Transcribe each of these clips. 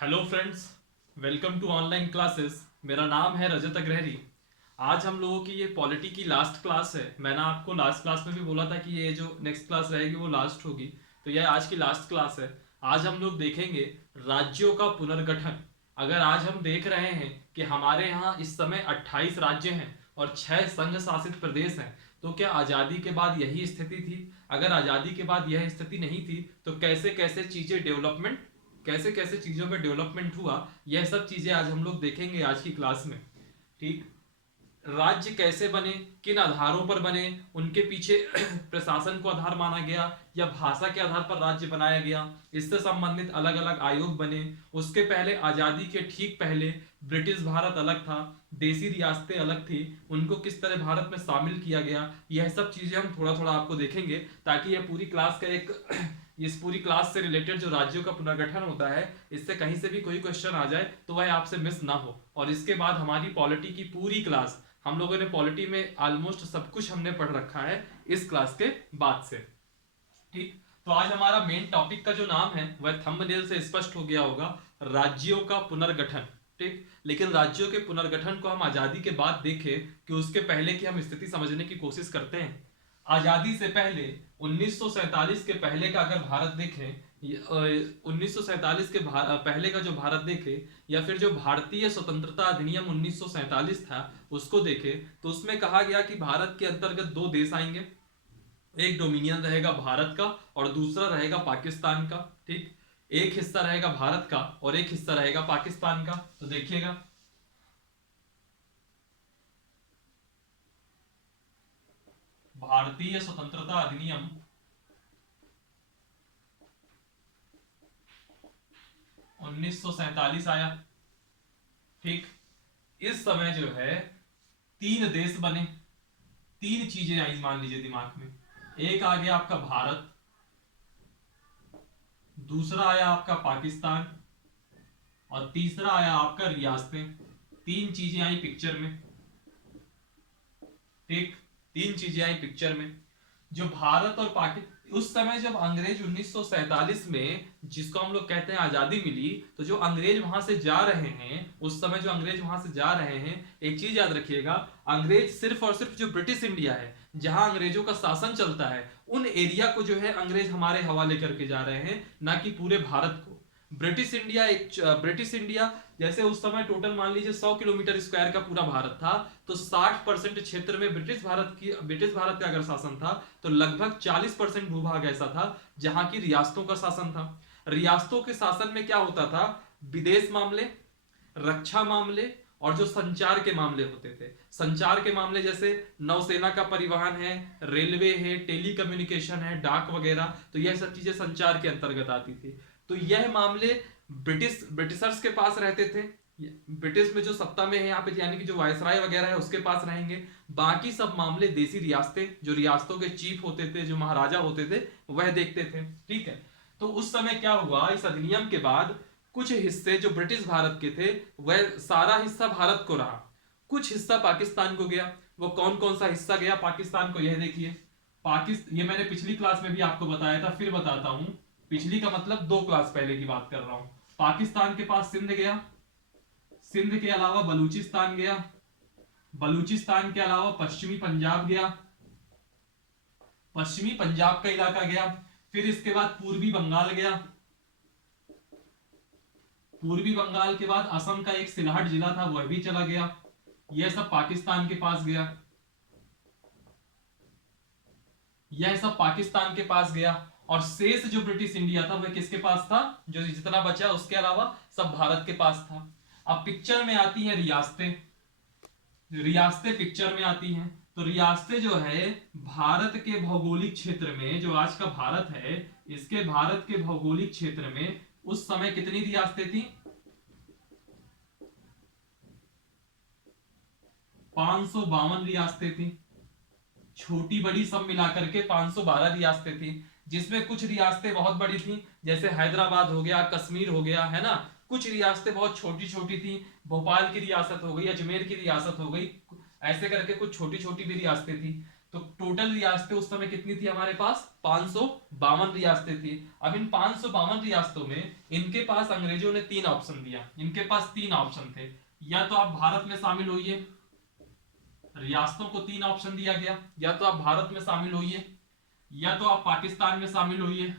Hello friends, welcome to online classes. मेरा नाम है रजत अग्रहरी। आज हम लोगों की ये पॉलिटी की लास्ट क्लास है। मैंने आपको लास्ट क्लास में भी बोला था कि ये जो नेक्स्ट क्लास रहेगी वो लास्ट होगी, तो यह आज की लास्ट क्लास है। आज हम लोग देखेंगे राज्यों का पुनर्गठन। अगर आज हम देख रहे हैं कि हमारे यहाँ इस समय 28 राज्य हैं और 6 संघ शासित प्रदेश हैं, तो क्या आज़ादी के बाद यही स्थिति थी? अगर आज़ादी के बाद यह स्थिति नहीं थी तो कैसे कैसे चीज़ें डेवलपमेंट कैसे कैसे चीजों में डेवलपमेंट हुआ, यह सब चीजें आज हम लोग देखेंगे आज की क्लास में। ठीक। राज्य कैसे बने, किन आधारों पर बने, उनके पीछे प्रशासन को आधार माना गया या भाषा के आधार पर राज्य बनाया गया, इससे संबंधित अलग अलग आयोग बने। उसके पहले, आजादी के ठीक पहले, ब्रिटिश भारत अलग था, देसी रियासतें अलग थी, उनको किस तरह भारत में शामिल किया गया, यह सब चीजें हम थोड़ा थोड़ा आपको देखेंगे, ताकि यह पूरी क्लास का एक इस पूरी क्लास से रिलेटेड जो राज्यों का पुनर्गठन होता है, इससे कहीं से भी कोई क्वेश्चन आ जाए तो वह आपसे मिस ना हो। और इसके बाद हमारी पॉलिटी की पूरी क्लास, हम लोगों ने पॉलिटी में ऑलमोस्ट सब कुछ हमने पढ़ रखा है इस क्लास के बाद से। ठीक। तो आज हमारा मेन टॉपिक का जो नाम है वह थंबनेल से स्पष्ट हो गया होगा, राज्यों का पुनर्गठन। ठीक। लेकिन राज्यों के पुनर्गठन को हम आजादी के बाद देखें कि उसके पहले की हम स्थिति समझने की कोशिश करते हैं। आजादी से पहले 1947 के पहले का अगर भारत देखें, 1947 के पहले का जो भारत देखे, या फिर जो भारतीय स्वतंत्रता अधिनियम 1947 था उसको देखे, तो उसमें कहा गया कि भारत के अंतर्गत दो देश आएंगे। एक डोमिनियन रहेगा भारत का और दूसरा रहेगा पाकिस्तान का। ठीक। एक हिस्सा रहेगा भारत का और एक हिस्सा रहेगा पाकिस्तान का। तो देखिएगा, भारतीय स्वतंत्रता अधिनियम 1947 आया। ठीक। इस समय जो है तीन देश बने, तीन चीजें आई मान लीजिए दिमाग में। एक आ गया आपका भारत, दूसरा आया आपका पाकिस्तान और तीसरा आया आपका रियासतें। तीन चीजें आई पिक्चर में। ठीक। तीन चीजें आई पिक्चर में। जो भारत और पाकिस्तान, उस समय जब अंग्रेज 1947 में, जिसको हम लोग कहते हैं आजादी मिली, तो जो अंग्रेज वहां से जा रहे हैं, उस समय जो अंग्रेज वहां से जा रहे हैं, एक चीज याद रखिएगा, अंग्रेज सिर्फ और सिर्फ जो ब्रिटिश इंडिया है जहां अंग्रेजों का शासन चलता है, उन एरिया को जो है अंग्रेज हमारे हवाले करके जा रहे हैं, ना कि पूरे भारत को। ब्रिटिश इंडिया जैसे उस समय टोटल मान लीजिए 100 किलोमीटर स्क्वायर का पूरा भारत था, तो 60% क्षेत्र में ब्रिटिश भारत का अगर शासन था, तो लगभग 40% भूभाग ऐसा था जहां की रियासतों का शासन था। रियासतों के शासन में क्या होता था? विदेश मामले, रक्षा मामले और जो संचार के मामले होते थे। संचार के मामले जैसे नौसेना का परिवहन है, रेलवे है, टेली कम्युनिकेशन है, डाक वगैरह, तो यह सब चीजें संचार के अंतर्गत आती थी। तो यह मामले ब्रिटिशर्स के पास रहते थे। ब्रिटिश में जो सत्ता में है यहाँ पे, यानी कि जो वायसराय वगैरह है उसके पास रहेंगे। बाकी सब मामले देसी रियासतें, जो रियासतों के चीफ होते थे, जो महाराजा होते थे, वह देखते थे। ठीक है। तो उस समय क्या हुआ, इस अधिनियम के बाद कुछ हिस्से जो ब्रिटिश भारत के थे, वह सारा हिस्सा भारत को रहा, कुछ हिस्सा पाकिस्तान को गया। वो कौन कौन सा हिस्सा गया पाकिस्तान को, यह देखिए। ये मैंने पिछली क्लास में भी आपको बताया था, फिर बताता हूं। पिछली का मतलब 2 क्लास पहले की बात कर रहा हूं। पाकिस्तान के पास सिंध गया, सिंध के अलावा बलूचिस्तान गया, बलूचिस्तान के अलावा पश्चिमी पंजाब गया, पश्चिमी पंजाब का इलाका गया। फिर इसके बाद पूर्वी बंगाल गया, पूर्वी बंगाल के बाद असम का एक सिलहट जिला था वह भी चला गया। यह सब पाकिस्तान के पास गया, यह सब पाकिस्तान के पास गया। और शेष जो ब्रिटिश इंडिया था वह किसके पास था? जो जितना बचा उसके अलावा सब भारत के पास था। अब पिक्चर में आती हैं रियासतें, रियासतें पिक्चर में आती हैं। तो रियासतें जो है भारत के भौगोलिक क्षेत्र में, जो आज का भारत है, इसके भारत के भौगोलिक क्षेत्र में उस समय कितनी रियासतें थी? 552 रियासतें थी। छोटी बड़ी सब मिलाकर के 512 रियासतें थी, जिसमें कुछ रियासतें बहुत बड़ी थी, जैसे हैदराबाद हो गया, कश्मीर हो गया, है ना। कुछ रियासतें बहुत छोटी छोटी थी, भोपाल की रियासत हो गई, अजमेर की रियासत हो गई, ऐसे करके कुछ छोटी छोटी भी रियासतें थी। तो टोटल रियासतें उस समय कितनी थी हमारे पास? 552 रियासतें थी। अब इन 552 रियासतों में इनके पास अंग्रेजों ने 3 ऑप्शन दिया। इनके पास 3 ऑप्शन थे, या तो आप भारत में शामिल होइए, रियासतों को 3 ऑप्शन दिया गया, या तो आप भारत में शामिल होइए, या तो आप पाकिस्तान में शामिल होइए,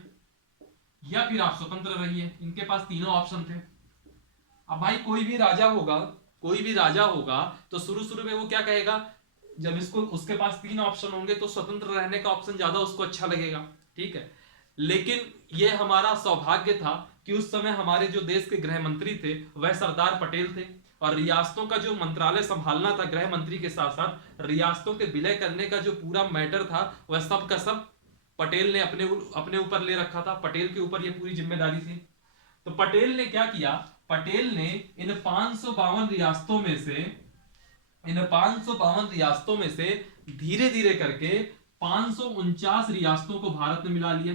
या फिर आप स्वतंत्र रहिए। इनके पास तीनों ऑप्शन थे। अब भाई कोई भी राजा होगा, कोई भी राजा होगा तो शुरू शुरू में वो क्या कहेगा, जब इसको उसके पास 3 ऑप्शन होंगे तो स्वतंत्र रहने का ऑप्शन ज्यादा उसको अच्छा लगेगा, ठीक है। लेकिन ये हमारा सौभाग्य था कि उस समय हमारे जो देश के गृह मंत्री थे वह सरदार पटेल थे, और रियासतों का जो मंत्रालय संभालना था गृह मंत्री के साथ साथ रियासतों के विलय करने का जो पूरा मैटर था वह सब का सब पटेल ने अपने ऊपर ले रखा था। पटेल के ऊपर यह पूरी जिम्मेदारी थी। तो पटेल ने क्या किया, पटेल ने इन 552 रियासतों में से धीरे धीरे करके 549 रियासतों को भारत में मिला लिया।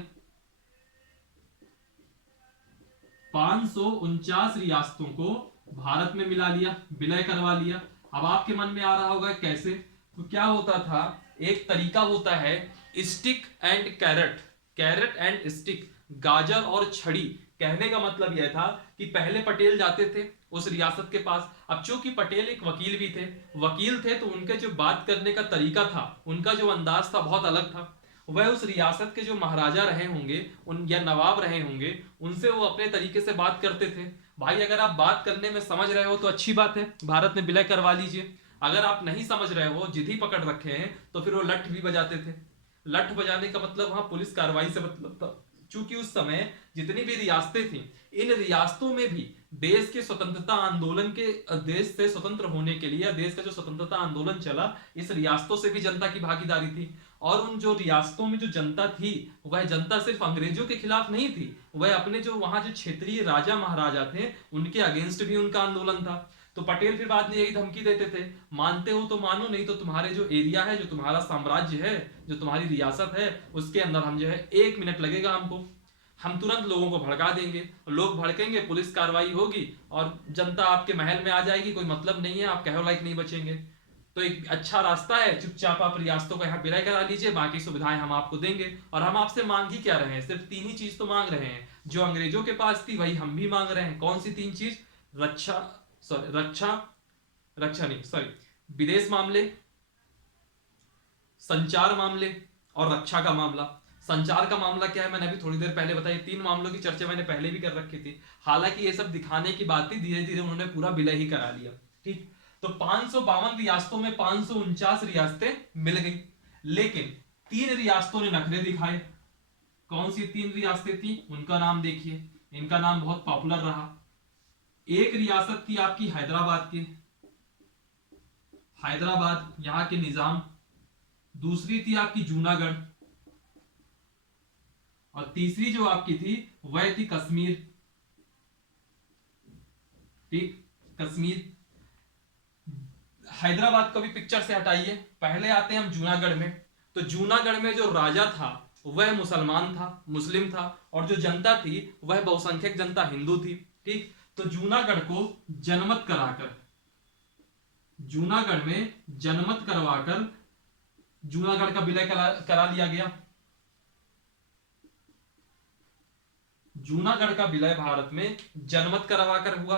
549 रियासतों को भारत में मिला लिया, विलय करवा लिया। अब आपके मन में आ रहा होगा कैसे? तो क्या होता था, एक तरीका होता है stick and carrot, carrot and stick, गाजर और छड़ी। कहने का मतलब यह था कि पहले पटेल जाते थे उस रियासत के पास। अब चूंकि पटेल एक वकील भी थे, वकील थे, तो उनके जो बात करने का तरीका था, उनका जो अंदाज था बहुत अलग था। वह उस रियासत के जो महाराजा रहे होंगे उन या नवाब रहे होंगे, उनसे वो अपने तरीके से बात करते थे। भाई अगर आप बात करने में समझ रहे हो तो अच्छी बात है, भारत में विलय करवा लीजिए। अगर आप नहीं समझ रहे हो, जिद ही पकड़ रखे हैं, तो फिर वो लठ भी बजाते थे। लठ बजाने का मतलब वहां पुलिस कार्रवाई से मतलब था। चूंकि उस समय जितनी भी रियासतें थी, इन रियासतों में भी देश के स्वतंत्रता आंदोलन के, देश से स्वतंत्र होने के लिए देश का जो स्वतंत्रता आंदोलन चला, इस रियासतों से भी जनता की भागीदारी थी। और उन जो रियासतों में जो जनता थी, वह जनता सिर्फ अंग्रेजों के खिलाफ नहीं थी, वह अपने जो वहां जो क्षेत्रीय राजा महाराजा थे उनके अगेंस्ट भी उनका आंदोलन था। तो पटेल फिर बाद में यही धमकी देते थे, मानते हो तो मानो, नहीं तो तुम्हारे जो एरिया है, जो तुम्हारा साम्राज्य है, जो तुम्हारी रियासत है, उसके अंदर हम जो है 1 मिनट लगेगा हमको, हम तुरंत लोगों को भड़का देंगे। लोग भड़केंगे, पुलिस कार्रवाई होगी और जनता आपके महल में आ जाएगी, कोई मतलब नहीं है, आप कहो लाइक नहीं बचेंगे। तो एक अच्छा रास्ता है, चुपचाप आप रियासतों को यहाँ विलय करा लीजिए, बाकी सुविधाएं हम आपको देंगे। और हम आपसे मांग ही क्या रहे हैं, सिर्फ 3 ही चीज तो मांग रहे हैं, जो अंग्रेजों के पास थी वही हम भी मांग रहे हैं। कौन सी 3 चीज? विदेश मामले, संचार मामले और रक्षा का मामला। संचार का मामला क्या है, मैंने अभी थोड़ी देर पहले बताया। 3 मामलों की चर्चा मैंने पहले भी कर रखी थी। हालांकि ये सब दिखाने की बात थी, धीरे धीरे उन्होंने पूरा विलय ही करा लिया, ठीक। तो 552 रियासतों में 549 रियासतें मिल गई, लेकिन 3 रियासतों ने नखरे दिखाए। कौन सी 3 रियासतें थी, उनका नाम देखिए, इनका नाम बहुत पॉपुलर रहा। एक रियासत थी आपकी हैदराबाद की, हैदराबाद यहां के निजाम। दूसरी थी आपकी जूनागढ़, और तीसरी जो आपकी थी वह थी कश्मीर, ठीक, कश्मीर। हैदराबाद को भी पिक्चर से हटाइए, पहले आते हैं हम जूनागढ़ में। तो जूनागढ़ में जो राजा था वह मुसलमान था, मुस्लिम था, और जो जनता थी वह बहुसंख्यक जनता हिंदू थी, ठीक। तो जूनागढ़ को जनमत कराकर, जूनागढ़ में जनमत करवाकर जूनागढ़ का विलय करा लिया गया। जूनागढ़ का विलय भारत में जनमत करवाकर हुआ।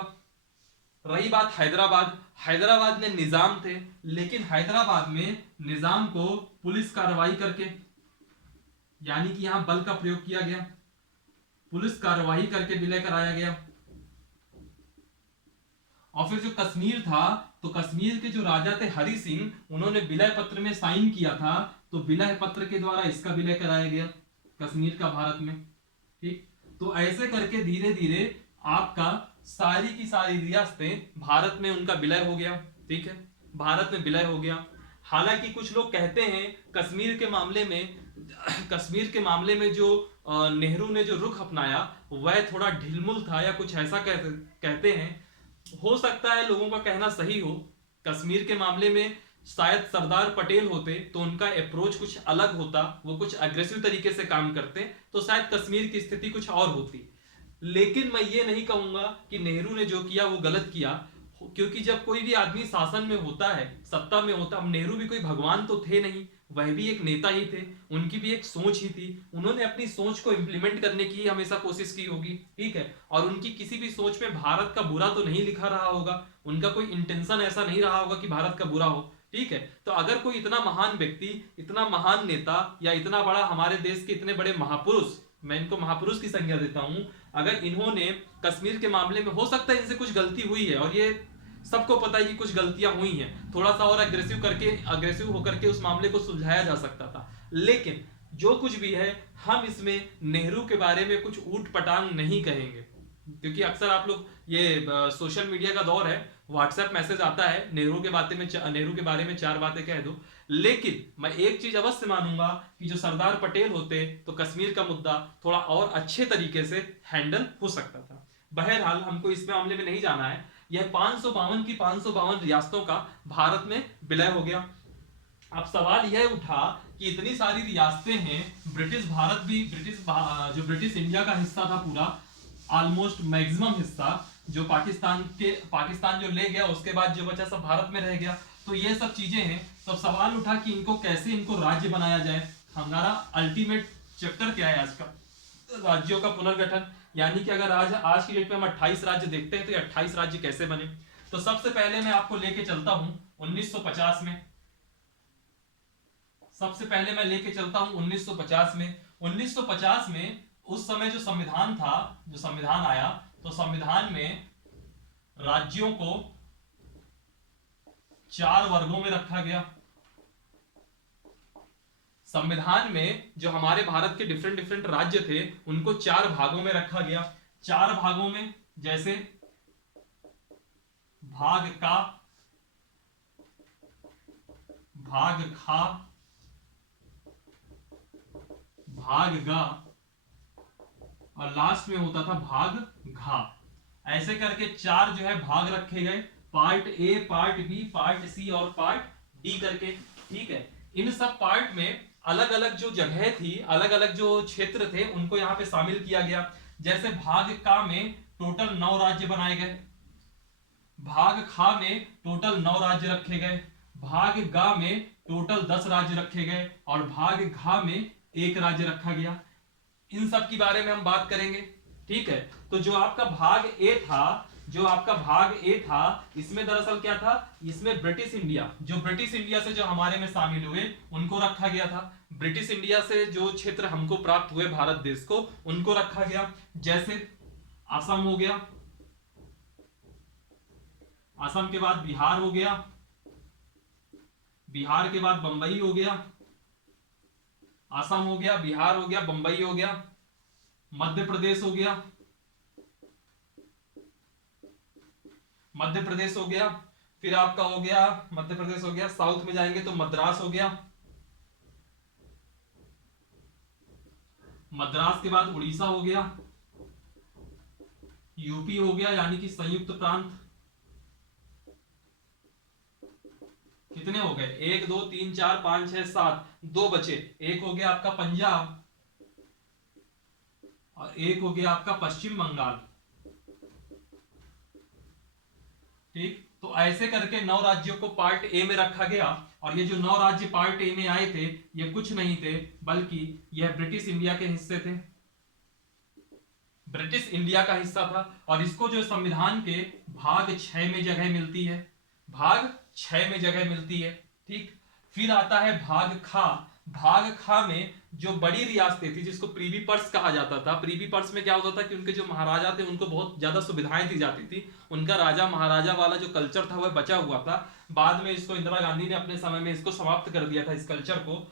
रही बात हैदराबाद, हैदराबाद में निजाम थे, लेकिन हैदराबाद में निजाम को पुलिस कार्रवाई करके, यानी कि यहां बल का प्रयोग किया गया, पुलिस कार्रवाई करके विलय कराया गया। और फिर जो कश्मीर था, तो कश्मीर के जो राजा थे हरि सिंह, उन्होंने विलय पत्र में साइन किया था, तो विलय पत्र के द्वारा इसका विलय कराया गया कश्मीर का भारत में, ठीक। तो ऐसे करके धीरे धीरे आपका सारी की सारी रियासतें भारत में उनका विलय हो गया, ठीक है, भारत में विलय हो गया। हालांकि कुछ लोग कहते हैं कश्मीर के मामले में जो नेहरू ने जो रुख अपनाया वह थोड़ा ढिलमुल था, या कुछ ऐसा कहते हैं। हो सकता है लोगों का कहना सही हो। कश्मीर के मामले में शायद सरदार पटेल होते तो उनका अप्रोच कुछ अलग होता, वो कुछ अग्रेसिव तरीके से काम करते, तो शायद कश्मीर की स्थिति कुछ और होती। लेकिन मैं ये नहीं कहूंगा कि नेहरू ने जो किया वो गलत किया, क्योंकि जब कोई भी आदमी शासन में होता है, सत्ता में होता, अब नेहरू भी कोई भगवान तो थे नहीं, वह भी एक नेता ही थे, उनकी भी एक सोच ही थी, उन्होंने अपनी सोच को इम्प्लीमेंट करने की हमेशा कोशिश की होगी, ठीक है। और उनकी किसी भी सोच में भारत का बुरा तो नहीं लिखा रहा होगा, उनका कोई इंटेंशन ऐसा नहीं रहा होगा कि भारत का बुरा हो, ठीक है। तो अगर कोई इतना महान व्यक्ति, इतना महान नेता, या इतना बड़ा हमारे देश के इतने बड़े महापुरुष, मैं इनको महापुरुष की संज्ञा देता हूं, अगर इन्होंने कश्मीर के मामले में, हो सकता है इनसे कुछ गलती हुई है और ये सबको पता है कि कुछ गलतियां हुई हैं, थोड़ा सा और अग्रेसिव होकर के उस मामले को सुलझाया जा सकता था, लेकिन जो कुछ भी है, हम इसमें नेहरू के बारे में कुछ ऊट पटांग नहीं कहेंगे, क्योंकि अक्सर आप लोग ये सोशल मीडिया का दौर है, व्हाट्सएप मैसेज आता है नेहरू के बारे में चार बातें कह दो, लेकिन मैं एक चीज अवश्य मानूंगा कि जो सरदार पटेल होते तो कश्मीर का मुद्दा थोड़ा और अच्छे तरीके से हैंडल हो सकता था। बहरहाल हमको इस मामले में नहीं जाना है। यह 552 की 552 रियासतों का भारत में विलय हो गया। अब सवाल यह उठा कि इतनी सारी रियासतें हैं, ब्रिटिश भारत भी, जो ब्रिटिश इंडिया का हिस्सा था पूरा, ऑलमोस्ट मैक्सिमम हिस्सा जो पाकिस्तान जो ले गया, उसके बाद जो बचा सब भारत में रह गया, तो ये सब चीजें हैं। तो सवाल उठा कि इनको कैसे, इनको राज्य बनाया जाए। हमारा अल्टीमेट चैप्टर क्या है आज का? राज्यों का पुनर्गठन, यानी कि अगर आज की डेट में हम 28 राज्य देखते हैं तो ये 28 राज्य कैसे बने। तो सबसे पहले मैं आपको लेके चलता हूं 1950 में। सबसे पहले मैं लेके चलता हूं 1950 में। 1950 में उस समय जो संविधान था, जो संविधान आया, तो संविधान में राज्यों को 4 वर्गों में रखा गया। संविधान में जो हमारे भारत के डिफरेंट डिफरेंट राज्य थे, उनको 4 भागों में रखा गया। 4 भागों में, जैसे भाग का, भाग खा, भाग गा, और लास्ट में होता था भाग घा। ऐसे करके 4 जो है भाग रखे गए, part A, part B, part C और पार्ट डी करके, ठीक है। इन सब पार्ट में अलग अलग जो जगह थी, अलग अलग जो क्षेत्र थे, उनको यहां पे शामिल किया गया। जैसे भाग का में टोटल 9 राज्य बनाए गए, भाग खा में टोटल 9 राज्य रखे गए, भाग गा में टोटल 10 राज्य रखे गए, और भाग घा में 1 राज्य रखा गया। इन सब के बारे में हम बात करेंगे, ठीक है। तो जो आपका भाग ए था, इसमें दरअसल क्या था, इसमें ब्रिटिश इंडिया से जो हमारे में शामिल हुए, उनको रखा गया था। ब्रिटिश इंडिया से जो क्षेत्र हमको प्राप्त हुए भारत देश को, उनको रखा गया। जैसे असम हो गया, असम के बाद बिहार हो गया, बिहार के बाद बंबई हो गया, असम हो गया, बिहार हो गया, बंबई हो गया, मध्य प्रदेश हो गया, फिर आपका हो गया मध्य प्रदेश हो गया, साउथ में जाएंगे तो मद्रास हो गया, मद्रास के बाद उड़ीसा हो गया, यूपी हो गया, यानी कि संयुक्त प्रांत। कितने हो गए? 1 2 3 4 5 6 7, 2 बचे। एक हो गया आपका पंजाब और एक हो गया आपका पश्चिम बंगाल, ठीक। तो ऐसे करके 9 राज्यों को पार्ट ए में रखा गया, और ये जो 9 राज्य पार्ट ए में आए थे, ये कुछ नहीं थे बल्कि यह ब्रिटिश इंडिया के हिस्से थे, ब्रिटिश इंडिया का हिस्सा था। और इसको जो संविधान के भाग 6 में जगह मिलती है, भाग 6 में जगह मिलती है, ठीक। फिर आता है भाग खा। भाग खा में जो बड़ी रियासतें थी, जिसको प्रीवी पर्स कहा जाता था, प्रीवी पर्स में क्या होता था कि उनके जो महाराजा थे, उनको बहुत ज्यादा सुविधाएं दी जाती थी, उनका राजा महाराजा वाला जो कल्चर था वह बचा हुआ था। बाद में इसको इंदिरा गांधी ने अपने समय में इसको समाप्त कर दिया था, इस कल्चर को,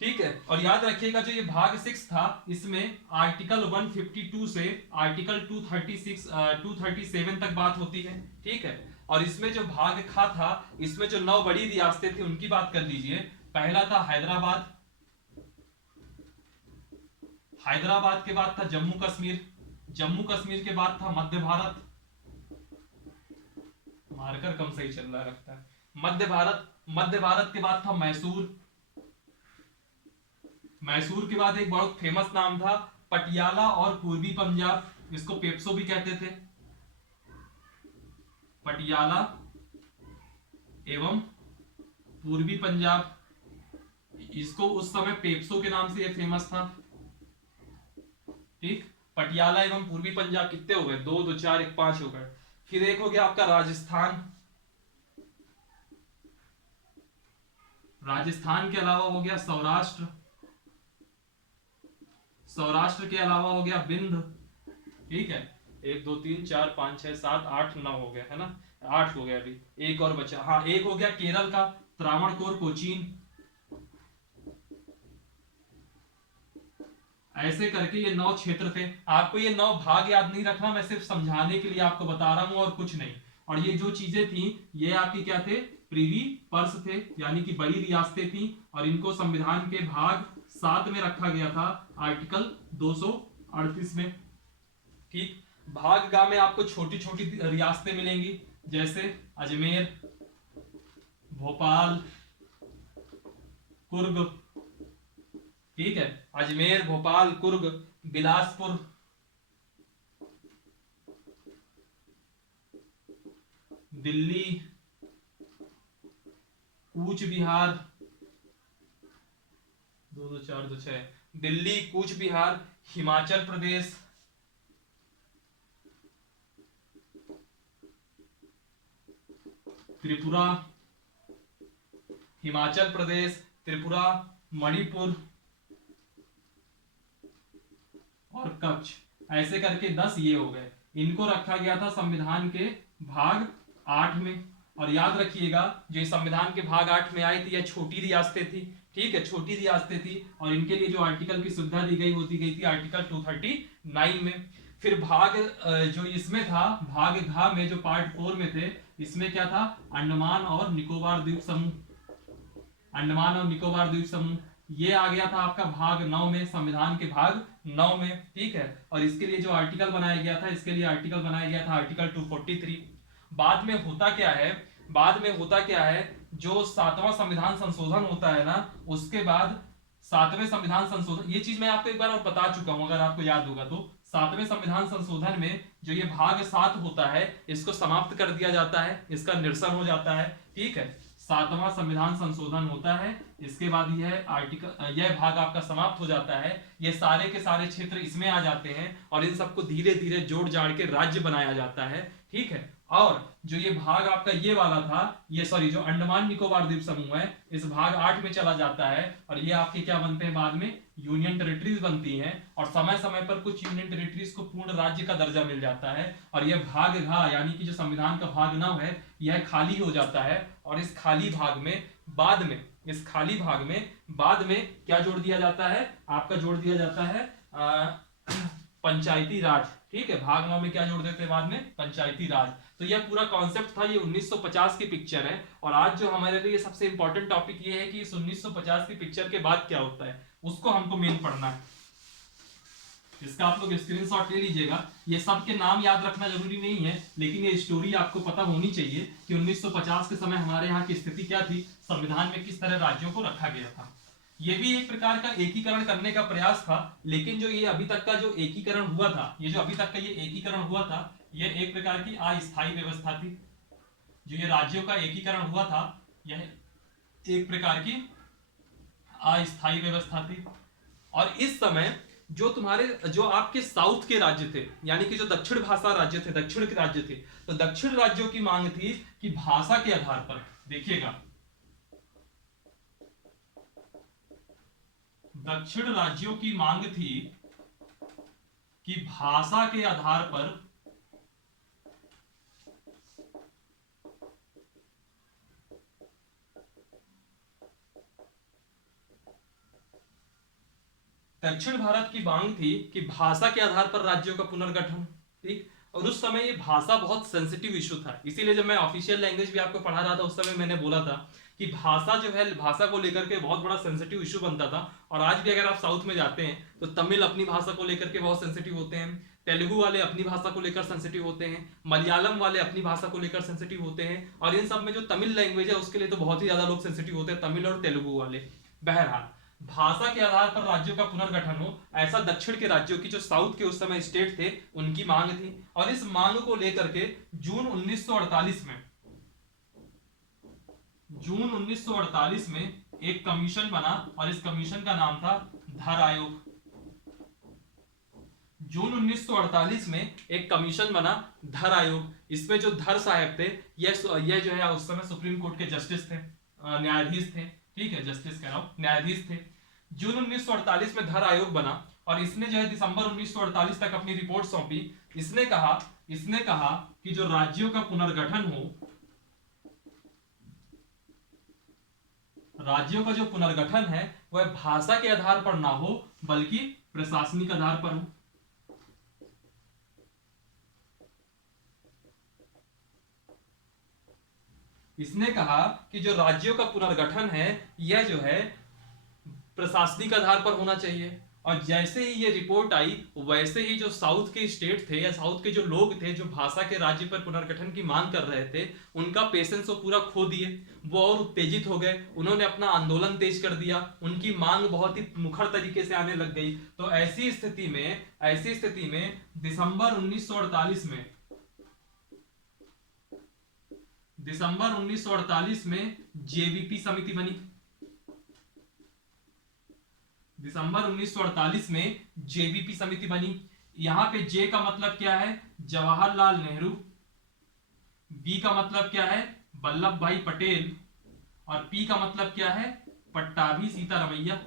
ठीक है। और याद रखिएगा जो ये भाग 6 था, इसमें आर्टिकल 152 से आर्टिकल 237 तक बात होती है, ठीक है। और इसमें जो भाग खा था, इसमें जो 9 बड़ी रियासतें थी उनकी बात कर लीजिए। पहला था हैदराबाद, हैदराबाद के बाद था जम्मू कश्मीर, जम्मू कश्मीर के बाद था मध्य भारत, मार्कर कम सही चल रहा लगता है, मध्य भारत, मध्य भारत के बाद था मैसूर, मैसूर के बाद एक बहुत फेमस नाम था पटियाला और पूर्वी पंजाब, जिसको पेप्सो भी कहते थे, पटियाला एवं पूर्वी पंजाब, इसको उस समय पेप्सो के नाम से ये फेमस था। ठीक, पटियाला एवं पूर्वी पंजाब कितने हो गए, दो दो चार, एक पांच हो गए। फिर एक हो गया आपका राजस्थान। राजस्थान के अलावा हो गया सौराष्ट्र। सौराष्ट्र के अलावा हो गया विंध्य। ठीक है, एक दो तीन चार पांच छह सात आठ नौ हो गया है ना, आठ हो गया। अभी एक और बचा, हाँ एक हो गया केरल का त्रावणकोर कोचीन। ऐसे करके ये 9 क्षेत्र थे। आपको ये 9 भाग याद नहीं रखना, मैं सिर्फ समझाने के लिए आपको बता रहा हूं और कुछ नहीं। और ये जो चीजें थी ये आपकी क्या थे, प्रीवी पर्स थे, यानी कि बड़ी रियासतें थी। और इनको संविधान के भाग 7 में रखा गया था, आर्टिकल 238 में। ठीक, भाग ग में आपको छोटी छोटी रियासतें मिलेंगी, जैसे अजमेर, भोपाल, कुर्ग। ठीक है, अजमेर, भोपाल, कुर्ग, बिलासपुर, दिल्ली, कूच बिहार, दो दो चार दो छह, दिल्ली, कूच बिहार, हिमाचल प्रदेश, त्रिपुरा, हिमाचल प्रदेश, त्रिपुरा, मणिपुर और कच्छ। ऐसे करके 10 ये हो गए। इनको रखा गया था संविधान के भाग 8 में। और याद रखिएगा, जो संविधान के भाग 8 में आई थी यह छोटी रियासतें थी। ठीक है, छोटी रियासतें थी, और इनके लिए जो आर्टिकल की सुविधा दी गई होती गई थी आर्टिकल 239 में। फिर भाग जो इसमें था, भाग घ में जो पार्ट 4 में थे, इसमें क्या था, अंडमान और निकोबार द्वीप समूह। अंडमान और निकोबार द्वीप समूह ये आ गया था आपका भाग 9 में, संविधान के भाग 9 में। ठीक है, और इसके लिए जो आर्टिकल बनाया गया था, इसके लिए आर्टिकल बनाया गया था आर्टिकल 243। बाद में होता क्या है, बाद में होता क्या है, जो 7वां संविधान संशोधन होता है ना, उसके बाद 7वें संविधान संशोधन, ये चीज मैं आपको एक बार और बता चुका हूं अगर आपको याद होगा तो। 7वें संविधान संशोधन में जो ये भाग 7 होता है, इसको समाप्त कर दिया जाता है, इसका निरसन हो जाता है। ठीक है, 7वां संविधान संशोधन होता है, इसके बाद यह आर्टिकल, यह भाग आपका समाप्त हो जाता है। ये सारे के सारे क्षेत्र इसमें आ जाते हैं, और इन सबको धीरे धीरे जोड़ जाड़ के राज्य बनाया जाता है। ठीक है, और जो ये भाग आपका ये वाला था, ये सॉरी जो अंडमान निकोबार द्वीप समूह है, इस भाग 8 में चला जाता है। और ये आपके क्या बनते हैं बाद में, यूनियन टेरिटरीज बनती हैं। और समय समय पर कुछ यूनियन टेरिटरीज को पूर्ण राज्य का दर्जा मिल जाता है। और यह भाग घ यानी कि जो संविधान का भाग 9 है, यह खाली हो जाता है। और इस खाली भाग में बाद में, इस खाली भाग में बाद में क्या जोड़ दिया जाता है, आपका जोड़ दिया जाता है पंचायती राज। ठीक है, भाग 9 में क्या जोड़ देते हैं बाद में, पंचायती राज। तो यह पूरा कॉन्सेप्ट था, ये 1950 की पिक्चर है। और आज जो हमारे लिए सबसे इंपॉर्टेंट टॉपिक ये है कि इस 1950 की पिक्चर के बाद क्या होता है, उसको हमको मेन पढ़ना है। इसका आप लोग स्क्रीनशॉट ले लीजिएगा। ये सब के नाम याद रखना जरूरी नहीं है, लेकिन ये स्टोरी आपको पता होनी चाहिए कि 1950 के समय हमारे यहाँ की स्थिति क्या थी, संविधान में किस तरह राज्यों को रखा गया था। ये भी एक प्रकार का एकीकरण करने का प्रयास था, लेकिन जो ये अभी तक का जो एकीकरण हुआ था, ये जो अभी तक का ये एकीकरण हुआ था, ये एक प्रकार की अस्थायी व्यवस्था थी। जो ये राज्यों का एकीकरण हुआ था, यह एक प्रकार की अस्थायी व्यवस्था थी। और इस समय जो तुम्हारे, जो आपके साउथ के राज्य थे, यानी कि जो दक्षिण भाषा राज्य थे, दक्षिण के राज्य थे, तो दक्षिण राज्यों की मांग थी कि भाषा के आधार पर, देखिएगा, दक्षिण राज्यों की मांग थी कि भाषा के आधार पर दक्षिण भारत की मांग थी कि भाषा के आधार पर राज्यों का पुनर्गठन। ठीक, और उस समय ये भाषा बहुत सेंसिटिव इशू था, इसीलिए जब मैं ऑफिशियल लैंग्वेज भी आपको पढ़ा रहा था उस समय मैंने बोला था कि भाषा जो है, भाषा को लेकर के बहुत बड़ा सेंसिटिव इशू बनता था। और आज भी अगर आप साउथ में जाते हैं तो तमिल अपनी भाषा को लेकर के बहुत सेंसिटिव होते हैं, तेलुगु वाले अपनी भाषा को लेकर सेंसिटिव होते हैं, मलयालम वाले अपनी भाषा को लेकर सेंसिटिव होते हैं, और इन सब में जो तमिल लैंग्वेज है उसके लिए तो बहुत ही ज्यादा लोग सेंसिटिव होते हैं, तमिल और तेलुगु वाले। बहरहाल, भाषा के आधार पर राज्यों का पुनर्गठन हो, ऐसा दक्षिण के राज्यों की, जो साउथ के उस समय स्टेट थे, उनकी मांग थी। और इस मांग को लेकर के जून 1948 में एक कमीशन बना और इस कमीशन का नाम था धर आयोग। जून 1948 में एक कमीशन बना धर आयोग। इसमें जो धर साहब थे यह जो है उस समय सुप्रीम कोर्ट के जस्टिस थे, न्यायाधीश थे। ठीक है, जस्टिस कह रहा हूं, न्यायाधीश थे। जून 1948 में धर आयोग बना और इसने जो है दिसंबर 1948 तक अपनी रिपोर्ट सौंपी। इसने कहा कि जो राज्यों का पुनर्गठन हो, राज्यों का जो पुनर्गठन है वह भाषा के आधार पर ना हो बल्कि प्रशासनिक आधार पर हो। इसने कहा कि जो राज्यों का पुनर्गठन है यह जो है प्रशासनिक आधार पर होना चाहिए। और जैसे ही ये रिपोर्ट आई वैसे ही जो साउथ के स्टेट थे या साउथ के जो लोग थे जो भाषा के राज्य पर पुनर्गठन की मांग कर रहे थे, उनका पेशेंस वो पूरा खो दिए। वो और उत्तेजित हो गए, उन्होंने अपना आंदोलन तेज कर दिया, उनकी मांग बहुत ही मुखर तरीके से आने लग गई। तो ऐसी स्थिति में दिसंबर 1948 में जेबीपी समिति बनी। दिसंबर 1948 में जेबीपी समिति बनी। यहां पे जे का मतलब क्या है? जवाहरलाल नेहरू। बी का मतलब क्या है? वल्लभ भाई पटेल। और पी का मतलब क्या है? पट्टाभी सीतारमैया।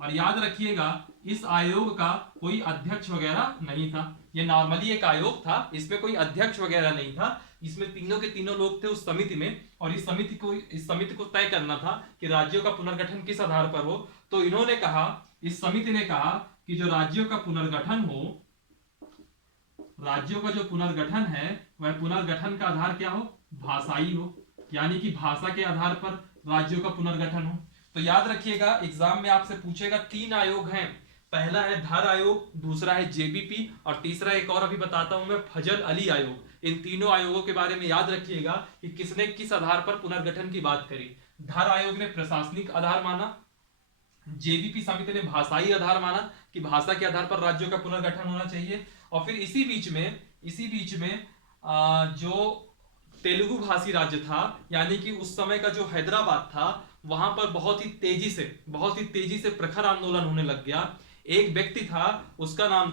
और याद रखिएगा इस आयोग का कोई अध्यक्ष वगैरह नहीं था, ये नॉर्मली एक आयोग था, इसमें कोई अध्यक्ष वगैरह नहीं था। इसमें तीनों के तीनों लोग थे उस समिति में और इस समिति को तय करना था कि राज्यों का पुनर्गठन किस आधार पर हो। तो इस समिति ने कहा कि जो राज्यों का पुनर्गठन हो, राज्यों का जो पुनर्गठन है वह पुनर्गठन का आधार क्या हो? भाषाई हो, यानी कि भाषा के आधार पर राज्यों का पुनर्गठन हो। तो याद रखिएगा एग्जाम में आपसे पूछेगा, 3 आयोग हैं, पहला है धर आयोग, दूसरा है जेबीपी और तीसरा एक और अभी बताता हूं मैं, फजल अली आयोग। इन तीनों आयोगों के बारे में याद रखिएगा कि किसने किस आधार पर पुनर्गठन की बात करी। धर आयोग ने प्रशासनिक आधार माना, जेबीपी समिति ने भाषाई आधार माना कि भाषा के आधार पर राज्यों का पुनर्गठन होना चाहिए। और फिर इसी बीच में जो तेलुगु भाषी राज्य था, यानी कि उस समय का जो हैदराबाद था, वहां पर बहुत ही तेजी से प्रखर आंदोलन होने लग गया। एक व्यक्ति था, इसका नाम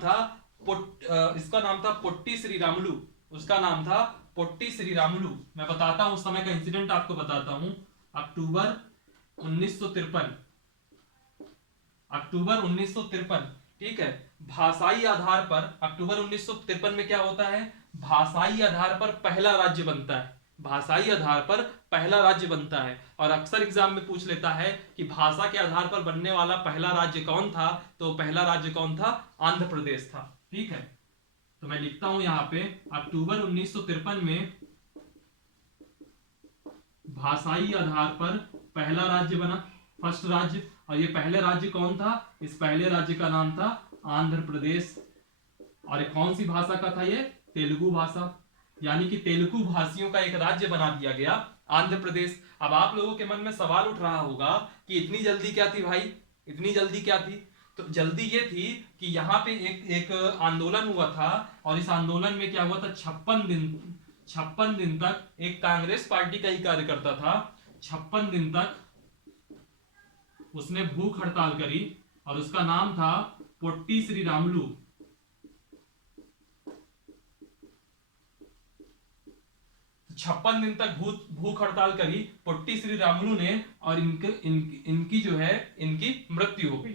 था पोट्टी श्रीरामुलु। उसका नाम था पोट्टी श्रीरामुलु। मैं बताता हूं उस समय का इंसिडेंट आपको बताता हूं। अक्टूबर 1953, ठीक है। भाषाई आधार पर अक्टूबर 1953 में क्या होता है? भाषाई आधार पर पहला राज्य बनता है। भाषाई आधार पर पहला राज्य बनता है और अक्सर एग्जाम में पूछ लेता है कि भाषा के आधार पर बनने वाला पहला राज्य कौन था? तो पहला राज्य कौन था? आंध्र प्रदेश था। ठीक है, तो मैं लिखता हूं यहां पे अक्टूबर 1953 में भाषाई आधार पर पहला राज्य बना, फर्स्ट राज्य। और ये पहले राज्य कौन था? इस पहले राज्य का नाम था आंध्र प्रदेश। और ये कौन सी भाषा का था? ये तेलुगु भाषा, यानी कि तेलुगु भाषियों का एक राज्य बना दिया गया आंध्र प्रदेश। अब आप लोगों के मन में सवाल उठ रहा होगा कि इतनी जल्दी क्या थी भाई, इतनी जल्दी क्या थी? तो जल्दी ये थी कि यहाँ पे एक आंदोलन हुआ था और इस आंदोलन में क्या हुआ था? 56 दिन तक एक कांग्रेस पार्टी का ही कार्यकर्ता था, 56 दिन तक उसने भूख हड़ताल करी और उसका नाम था पोट्टी श्रीरामुलु। 56 दिन तक भूख हड़ताल करी पोट्टी श्रीरामुलु ने और इनकी जो है इनकी मृत्यु हो गई।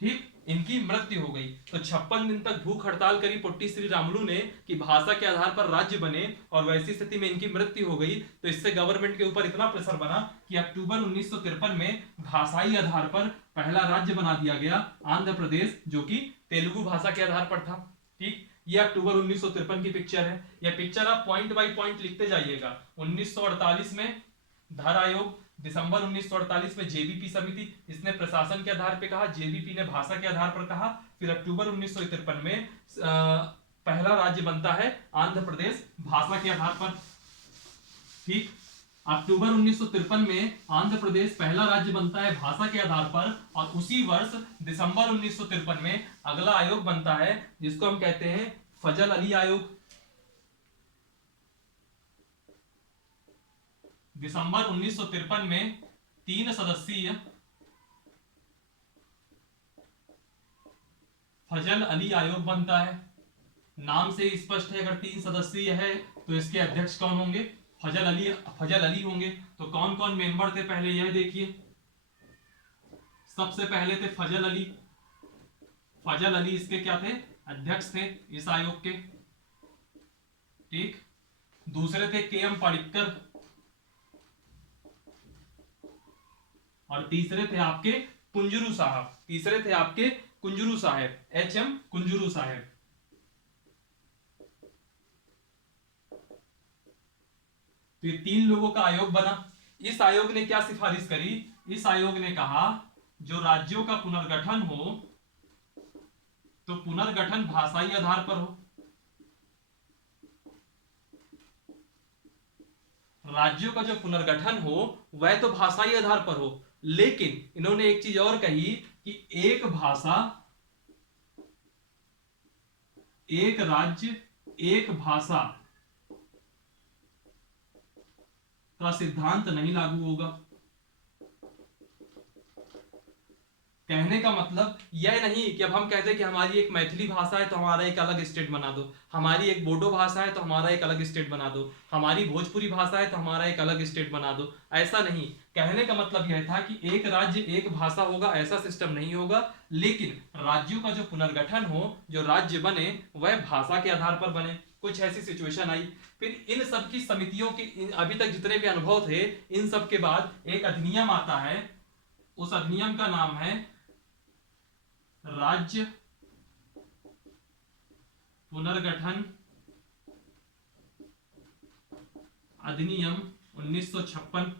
ठीक, इनकी मृत्यु हो गई। तो 56 दिन तक भूख हड़ताल करी पोट्टी श्रीरामुलु ने कि भाषा के आधार पर राज्य बने और वैसी स्थिति में इनकी मृत्यु हो गई। तो इससे गवर्नमेंट के ऊपर इतना प्रेशर बना कि अक्टूबर 1953 में भाषाई आधार पर पहला राज्य बना दिया गया आंध्र प्रदेश, जो कि तेलुगु भाषा के आधार पर था। ठीक, ये अक्टूबर 1953 की पिक्चर है। यह पिक्चर आप पॉइंट बाय पॉइंट लिखते जाइएगा। 1948 में धर आयोग, दिसंबर 1948 में जेबीपी समिति, इसने प्रशासन के आधार पर कहा, जेबीपी ने भाषा के आधार पर कहा। फिर अक्टूबर 1953 में पहला राज्य बनता है आंध्र प्रदेश भाषा के आधार पर। ठीक, अक्टूबर 1953 में आंध्र प्रदेश पहला राज्य बनता है भाषा के आधार पर और उसी वर्ष दिसंबर 1953 में अगला आयोग बनता है जिसको हम कहते हैं फजल अली आयोग। दिसंबर 1953 में 3 सदस्यीय फजल अली आयोग बनता है। नाम से ही स्पष्ट है, अगर 3 सदस्यीय है तो इसके अध्यक्ष कौन होंगे? फजल अली होंगे। तो कौन कौन मेंबर थे पहले यह देखिए। सबसे पहले थे फजल अली। फजल अली इसके क्या थे? अध्यक्ष थे इस आयोग के। ठीक। दूसरे थे के एम पडिक्कर और तीसरे थे आपके कुंजरू साहब। एच एम कुंजरू साहब। तो ये 3 लोगों का आयोग बना। इस आयोग ने क्या सिफारिश करी? इस आयोग ने कहा जो राज्यों का पुनर्गठन हो तो पुनर्गठन भाषाई आधार पर हो। राज्यों का जो पुनर्गठन हो वह तो भाषाई आधार पर हो, लेकिन इन्होंने एक चीज और कही कि एक भाषा, एक राज्य, एक भाषा का सिद्धांत नहीं लागू होगा। कहने का मतलब यह नहीं कि अब हम कहते हैं कि हमारी एक मैथिली भाषा है तो हमारा एक अलग स्टेट बना दो, हमारी एक बोडो भाषा है तो हमारा एक अलग स्टेट बना दो, हमारी भोजपुरी भाषा है तो हमारा एक अलग स्टेट बना दो। ऐसा नहीं। कहने का मतलब यह था कि एक राज्य एक भाषा होगा, ऐसा सिस्टम नहीं होगा, लेकिन राज्यों का जो पुनर्गठन हो, जो राज्य बने वह भाषा के आधार पर बने। कुछ ऐसी सिचुएशन आई। फिर इन सब की समितियों की अभी तक जितने भी अनुभव थे, इन सब के बाद एक अधिनियम आता है। उस अधिनियम का नाम है राज्य पुनर्गठन अधिनियम 1956।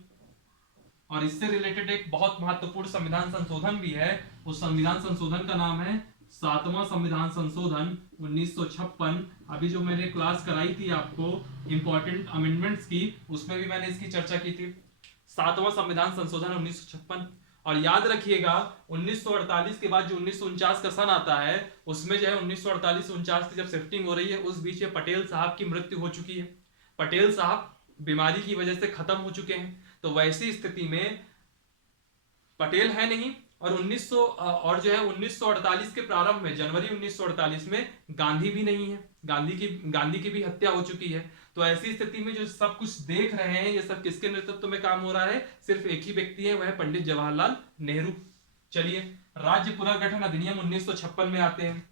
और इससे रिलेटेड एक बहुत महत्वपूर्ण संविधान संशोधन भी है। उस संविधान संशोधन का नाम है 7वां संविधान संशोधन 1956। अभी जो मैंने क्लास कराई थी आपको इंपॉर्टेंट अमेंडमेंट्स की, उसमें भी मैंने इसकी चर्चा की थी। 7वां संविधान संशोधन 1956। और याद रखिएगा 1948 के बाद जो 1949 का सन आता है, उसमें जो है 1948 से 49 की जब शिफ्टिंग हो रही है, उस बीच में पटेल साहब की मृत्यु हो चुकी है। पटेल साहब बीमारी की वजह से खत्म हो चुके हैं। तो वैसी स्थिति में पटेल है नहीं, और 1900 और जो है 1948 के प्रारंभ में, जनवरी 1948 में गांधी भी नहीं है। गांधी की भी हत्या हो चुकी है। तो ऐसी स्थिति में जो सब कुछ देख रहे हैं, ये सब किसके नेतृत्व में काम हो रहा है? सिर्फ एक ही व्यक्ति है, वह है पंडित जवाहरलाल नेहरू। चलिए, राज्य पुनर्गठन अधिनियम 1956 में आते हैं।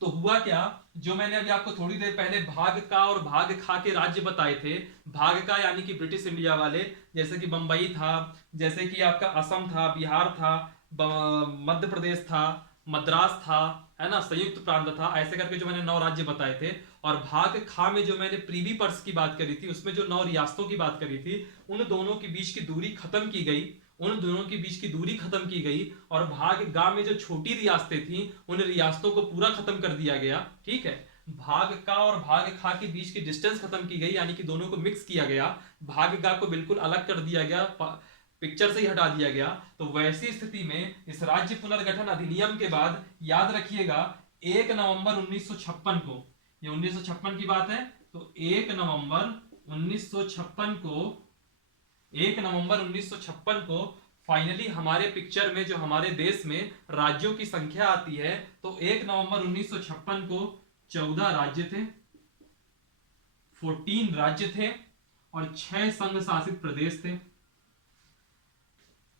तो हुआ क्या, जो मैंने अभी आपको थोड़ी देर पहले भाग का और भाग खा के राज्य बताए थे। भाग का यानी कि ब्रिटिश इंडिया वाले, जैसे कि बंबई था, जैसे कि आपका असम था, बिहार था, मध्य प्रदेश था, मद्रास था, है ना, संयुक्त प्रांत था, ऐसे करके जो मैंने 9 राज्य बताए थे। और भाग खा में जो मैंने प्रीवी पर्स की बात करी थी, उसमें जो 9 रियासतों की बात करी थी, उन दोनों के बीच की दूरी खत्म की गई। और भाग गा में जो छोटी रियासतें थी, उन रियासतों को पूरा खत्म कर दिया गया। ठीक है। भाग का और भाग खा के बीच की डिस्टेंस खत्म की गई, यानी कि दोनों को मिक्स किया गया। भाग गा को बिल्कुल अलग कर दिया गया, पिक्चर से ही हटा दिया गया। तो वैसी स्थिति में इस राज्य पुनर्गठन अधिनियम के बाद याद रखिएगा 1 नवंबर 1956 को, ये 1956 की बात है, तो 1 नवंबर 1956 को फाइनली हमारे पिक्चर में, जो हमारे देश में राज्यों की संख्या आती है, तो 1 नवंबर 1956 को 14 राज्य थे, 14 राज्य थे और 6 संघ शासित प्रदेश थे।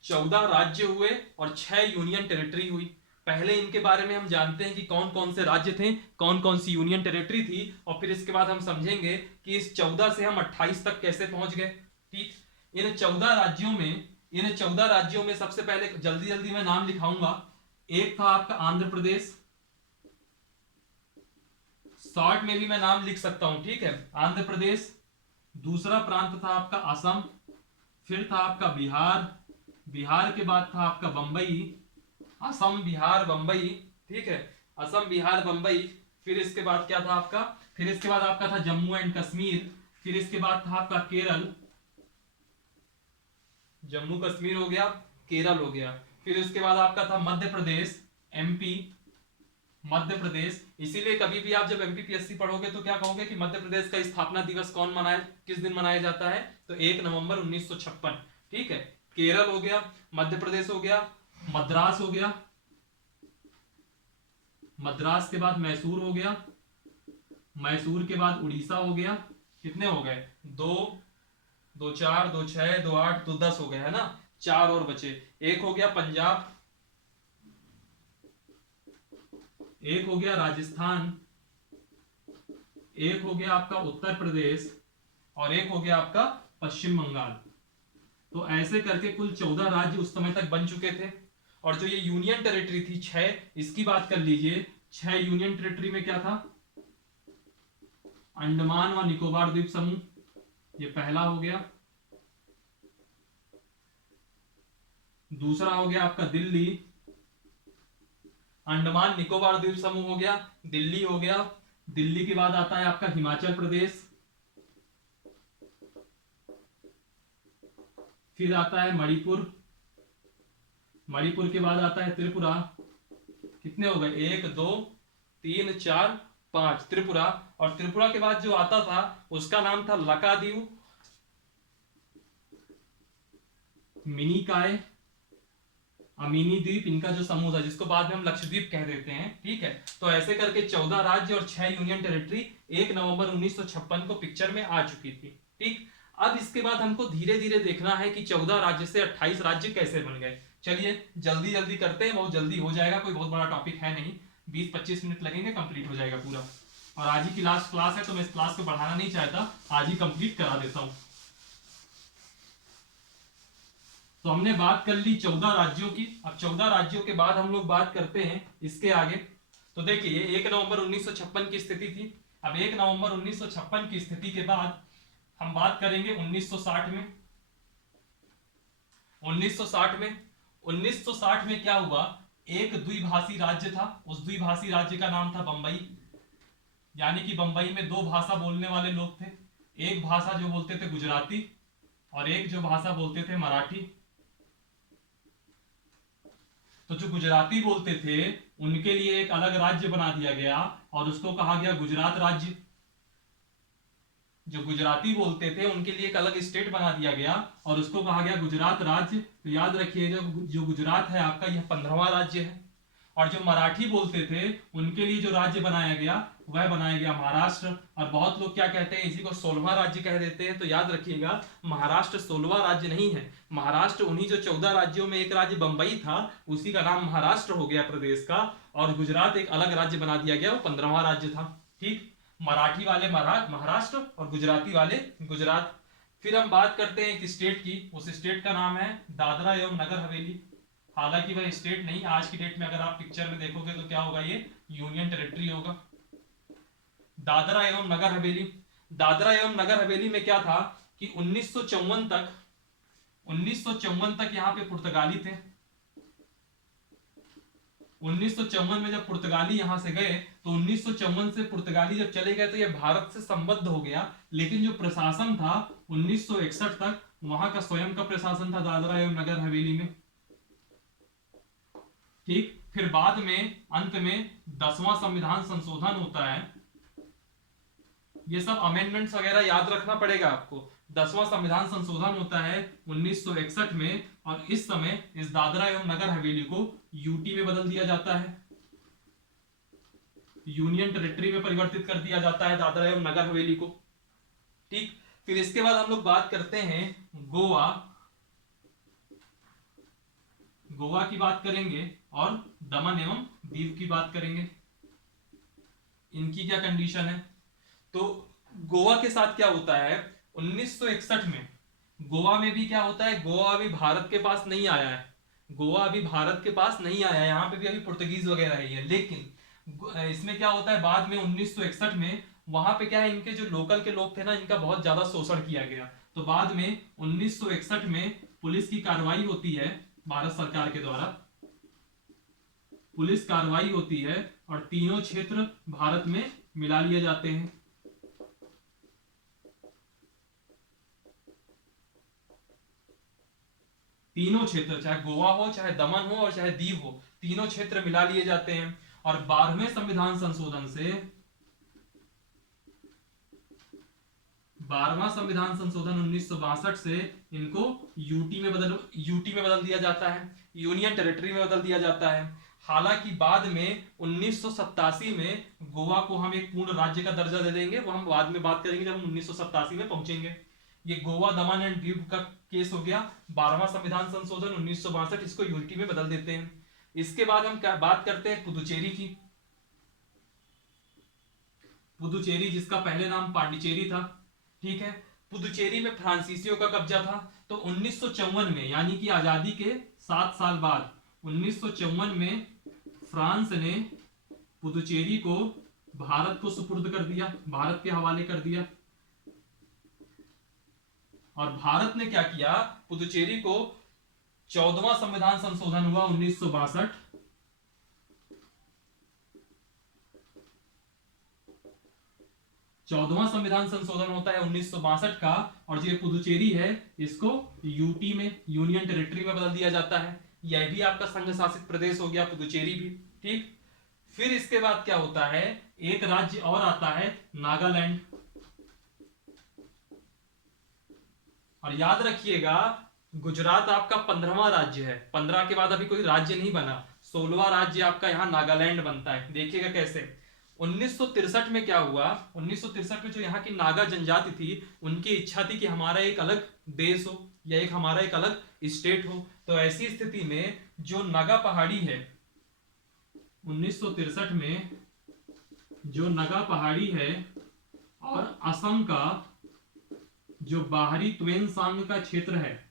14 राज्य हुए और 6 यूनियन टेरिटरी हुई। पहले इनके बारे में हम जानते हैं कि कौन कौन से राज्य थे, कौन कौन सी यूनियन टेरिटरी थी, और फिर इसके बाद हम समझेंगे कि इस 14 से हम 28 तक कैसे पहुंच गए। ठीक। इन 14 राज्यों में सबसे पहले जल्दी जल्दी मैं नाम लिखाऊंगा। एक था आपका आंध्र प्रदेश, शॉर्ट में भी मैं नाम लिख सकता हूं, ठीक है, आंध्र प्रदेश। दूसरा प्रांत था आपका असम, फिर था आपका बिहार, बिहार के बाद था आपका बंबई, असम बिहार बंबई, ठीक है, असम बिहार बंबई। फिर इसके बाद क्या था आपका, फिर इसके बाद आपका था जम्मू एंड कश्मीर, फिर इसके बाद था आपका केरल, जम्मू कश्मीर हो गया, केरल हो गया। फिर इसके बाद आपका था मध्य प्रदेश, एमपी, मध्य प्रदेश। इसीलिए कभी भी आप जब एमपीपीएससी पढ़ोगे तो क्या कहोगे कि मध्य प्रदेश का स्थापना दिवस कौन मनाया, किस दिन मनाया जाता है, तो 1 नवंबर 1956। ठीक है। केरल हो गया, मध्य प्रदेश हो गया, मद्रास हो गया, मद्रास के बाद मैसूर हो गया, मैसूर के बाद उड़ीसा हो गया। कितने हो गए? दो, दो चार, दो छह, दो आठ, दो 10 हो गए, है ना। चार और बचे। एक हो गया पंजाब, एक हो गया राजस्थान, एक हो गया आपका उत्तर प्रदेश, और एक हो गया आपका पश्चिम बंगाल। तो ऐसे करके कुल 14 राज्य उस समय तक बन चुके थे। और जो ये यूनियन टेरिटरी थी 6, इसकी बात कर लीजिए। 6 यूनियन टेरिटरी में क्या था? अंडमान व निकोबार द्वीप समूह, ये पहला हो गया। दूसरा हो गया आपका दिल्ली, अंडमान निकोबार द्वीप समूह हो गया, दिल्ली हो गया। दिल्ली के बाद आता है आपका हिमाचल प्रदेश, फिर आता है मणिपुर, मणिपुर के बाद आता है त्रिपुरा। कितने हो गए? 1 2 3 4 5, त्रिपुरा। और त्रिपुरा के बाद जो आता था उसका नाम था लकादीव, मिनिकाय, अमीनी द्वीप, इनका जो समूह था जिसको बाद में हम लक्षद्वीप कह देते हैं। ठीक है। तो ऐसे करके 14 राज्य और 6 यूनियन टेरिटरी 1 नवंबर 1956 को पिक्चर में आ चुकी थी। ठीक। अब इसके बाद हमको धीरे धीरे देखना है कि 14 राज्य से 28 राज्य कैसे बन गए। चलिए जल्दी जल्दी करते हैं, बहुत जल्दी हो जाएगा, कोई बहुत बड़ा टॉपिक है नहीं, 20-25 मिनट लगेंगे, कंप्लीट हो जाएगा पूरा। और आज ही की लास्ट क्लास है तो मैं इस क्लास को बढ़ाना नहीं चाहता, आज ही कंप्लीट करा देता हूं। तो हमने बात कर ली 14 राज्यों की। अब 14 राज्यों के बाद हम लोग बात करते हैं इसके आगे। तो देखिए 1 नवंबर 1956 की स्थिति थी। अब 1 नवंबर 1956 की स्थिति के बाद हम बात करेंगे 1960 में। 1960 में 1960 में क्या हुआ? एक द्विभाषी राज्य था, उस द्विभाषी राज्य का नाम था बंबई। यानी कि बंबई में दो भाषा बोलने वाले लोग थे। एक भाषा जो बोलते थे गुजराती, और एक जो भाषा बोलते थे मराठी। तो जो गुजराती बोलते थे उनके लिए एक अलग राज्य बना दिया गया और उसको कहा गया गुजरात राज्य। जो गुजराती बोलते थे उनके लिए एक अलग स्टेट बना दिया गया और उसको कहा गया गुजरात राज्य। तो याद रखिएगा जो गुजरात है आपका यह 15वां राज्य है। और जो मराठी बोलते थे उनके लिए जो राज्य बनाया गया वह बनाया गया महाराष्ट्र। और बहुत लोग क्या कहते हैं, इसी को 16वां राज्य कह देते हैं। तो याद रखिएगा महाराष्ट्र 16वां राज्य नहीं है। महाराष्ट्र उन्हीं जो 14 राज्यों में एक राज्य बंबई था उसी का नाम महाराष्ट्र हो गया प्रदेश का, और गुजरात एक अलग राज्य बना दिया गया, वो 15वां राज्य था। ठीक। मराठी वाले महाराष्ट्र और गुजराती वाले गुजरात। फिर हम बात करते हैं एक स्टेट की, उस स्टेट का नाम है दादरा एवं नगर हवेली। हालांकि वह स्टेट नहीं, आज की डेट में अगर आप पिक्चर में देखोगे तो क्या होगा, ये यूनियन टेरिटरी होगा। दादरा एवं नगर हवेली। दादरा एवं नगर हवेली में क्या था कि 1954 तक यहाँ पे पुर्तगाली थे। 1954 में जब पुर्तगाली यहां से गए तो 1954 से पुर्तगाली जब चले गए तो ये भारत से संबद्ध हो गया। लेकिन जो प्रशासन था 1961 तक वहां का स्वयं का प्रशासन था दादरा एवं नगर हवेली में। ठीक। फिर बाद में अंत में 10वां संविधान संशोधन होता है। ये सब अमेंडमेंट्स वगैरह याद रखना पड़ेगा आपको। 10वां संविधान संशोधन होता है 1961 में, और इस समय इस दादरा एवं नगर हवेली को यूटी में बदल दिया जाता है, यूनियन टेरिटरी में परिवर्तित कर दिया जाता है दादरा एवं नगर हवेली को। ठीक। फिर इसके बाद हम लोग बात करते हैं गोवा। गोवा की बात करेंगे और दमन एवं दीव की बात करेंगे, इनकी क्या कंडीशन है। तो गोवा के साथ क्या होता है, 1961 में गोवा में भी क्या होता है, गोवा अभी भारत के पास नहीं आया है। गोवा अभी भारत के पास नहीं आया है, यहाँ पे भी अभी पुर्तगीज वगैरह ही है। लेकिन इसमें क्या होता है, बाद में 1961 में वहां पे क्या है, इनके जो लोकल के लोग थे ना, इनका बहुत ज्यादा शोषण किया गया। तो बाद में 1961 में पुलिस की कार्रवाई होती है, भारत सरकार के द्वारा पुलिस कार्रवाई होती है और तीनों क्षेत्र भारत में मिला लिए जाते हैं। तीनों क्षेत्र, चाहे गोवा हो, चाहे दमन हो और चाहे दीव हो, तीनों क्षेत्र मिला लिए जाते हैं। और 12वें संविधान संशोधन से 12वां संविधान संशोधन 1962 से इनको यूटी में बदल दिया जाता है, यूनियन टेरिटरी में बदल दिया जाता है। हालांकि बाद में 1987 में गोवा को हम एक पूर्ण राज्य का दर्जा दे देंगे, वो हम बाद में बात करेंगे जब हम 1987 में पहुंचेंगे। ये गोवा दमन एंड दीव का केस हो गया। 12वां संविधान संशोधन 1962, इसको यूटी में बदल देते हैं। इसके बाद हम बात करते हैं पुदुचेरी की। पुदुचेरी जिसका पहले नाम पांडिचेरी था, ठीक है। पुदुचेरी में फ्रांसीसियों का कब्जा था। तो 1954 में, यानी कि आजादी के 7 साल बाद 1954 में फ्रांस ने पुदुचेरी को भारत को सुपुर्द कर दिया, भारत के हवाले कर दिया। और भारत ने क्या किया, पुदुचेरी को 14वां संविधान संशोधन हुआ 1962, 14वां संविधान संशोधन होता है 1962 का, और जो पुदुचेरी है इसको यूटी में, यूनियन टेरिटरी में बदल दिया जाता है। यह भी आपका संघ शासित प्रदेश हो गया, पुदुचेरी भी, ठीक। फिर इसके बाद क्या होता है, एक राज्य और आता है नागालैंड। और याद रखिएगा गुजरात आपका 15वां राज्य है, 15 के बाद अभी कोई राज्य नहीं बना, 16वां राज्य आपका यहां नागालैंड बनता है। देखिएगा कैसे। 1963 में क्या हुआ, 1963 में जो यहाँ की नागा जनजाति थी, उनकी इच्छा थी कि हमारा एक अलग देश हो या एक हमारा एक अलग स्टेट हो। तो ऐसी स्थिति में जो नागा पहाड़ी है, 1963 में जो नागा पहाड़ी है और असम का जो बाहरी त्वेनसांग का क्षेत्र है,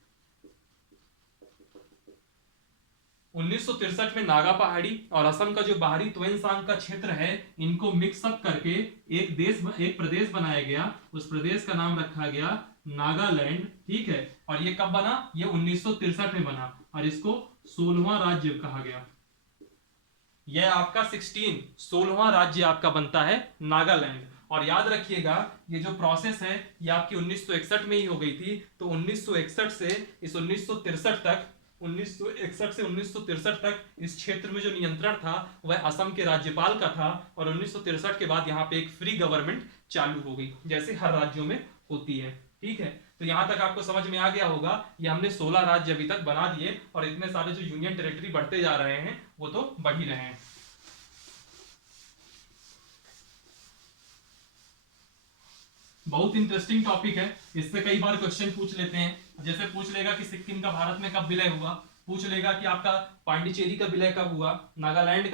1963 में नागा पहाड़ी और असम का जो बाहरी त्वेनसांग का क्षेत्र है, इनको मिक्सअप करके एक प्रदेश बनाया गया। उस प्रदेश का नाम रखा गया नागालैंड, ठीक है। और ये कब बना, ये 1963 में बना, और इसको 16वां राज्य कहा गया। यह आपका 16वां राज्य आपका बनता है नागालैंड। और याद रखिएगा ये जो प्रोसेस है ये आपकी 1961 में ही हो गई थी। तो 1961 से इस 1963 तक, 1961 से 1963 तक इस क्षेत्र में जो नियंत्रण था वह असम के राज्यपाल का था। और 1963 के बाद यहाँ पे एक फ्री गवर्नमेंट चालू हो गई, जैसे हर राज्यों में होती है, ठीक है। तो यहां तक आपको समझ में आ गया होगा। ये हमने 16 राज्य अभी तक बना दिए, और इतने सारे जो यूनियन टेरिटरी बढ़ते जा रहे हैं वो तो बढ़ ही रहे हैं। बहुत इंटरेस्टिंग टॉपिक है, इससे कई बार क्वेश्चन पूछ लेते हैं। जैसे पूछ लेगा कि सिक्किम का भारत में कब विलय हुआ, पूछ लेगा कि आपका पांडिचेरी का विलय कब हुआ, नागालैंड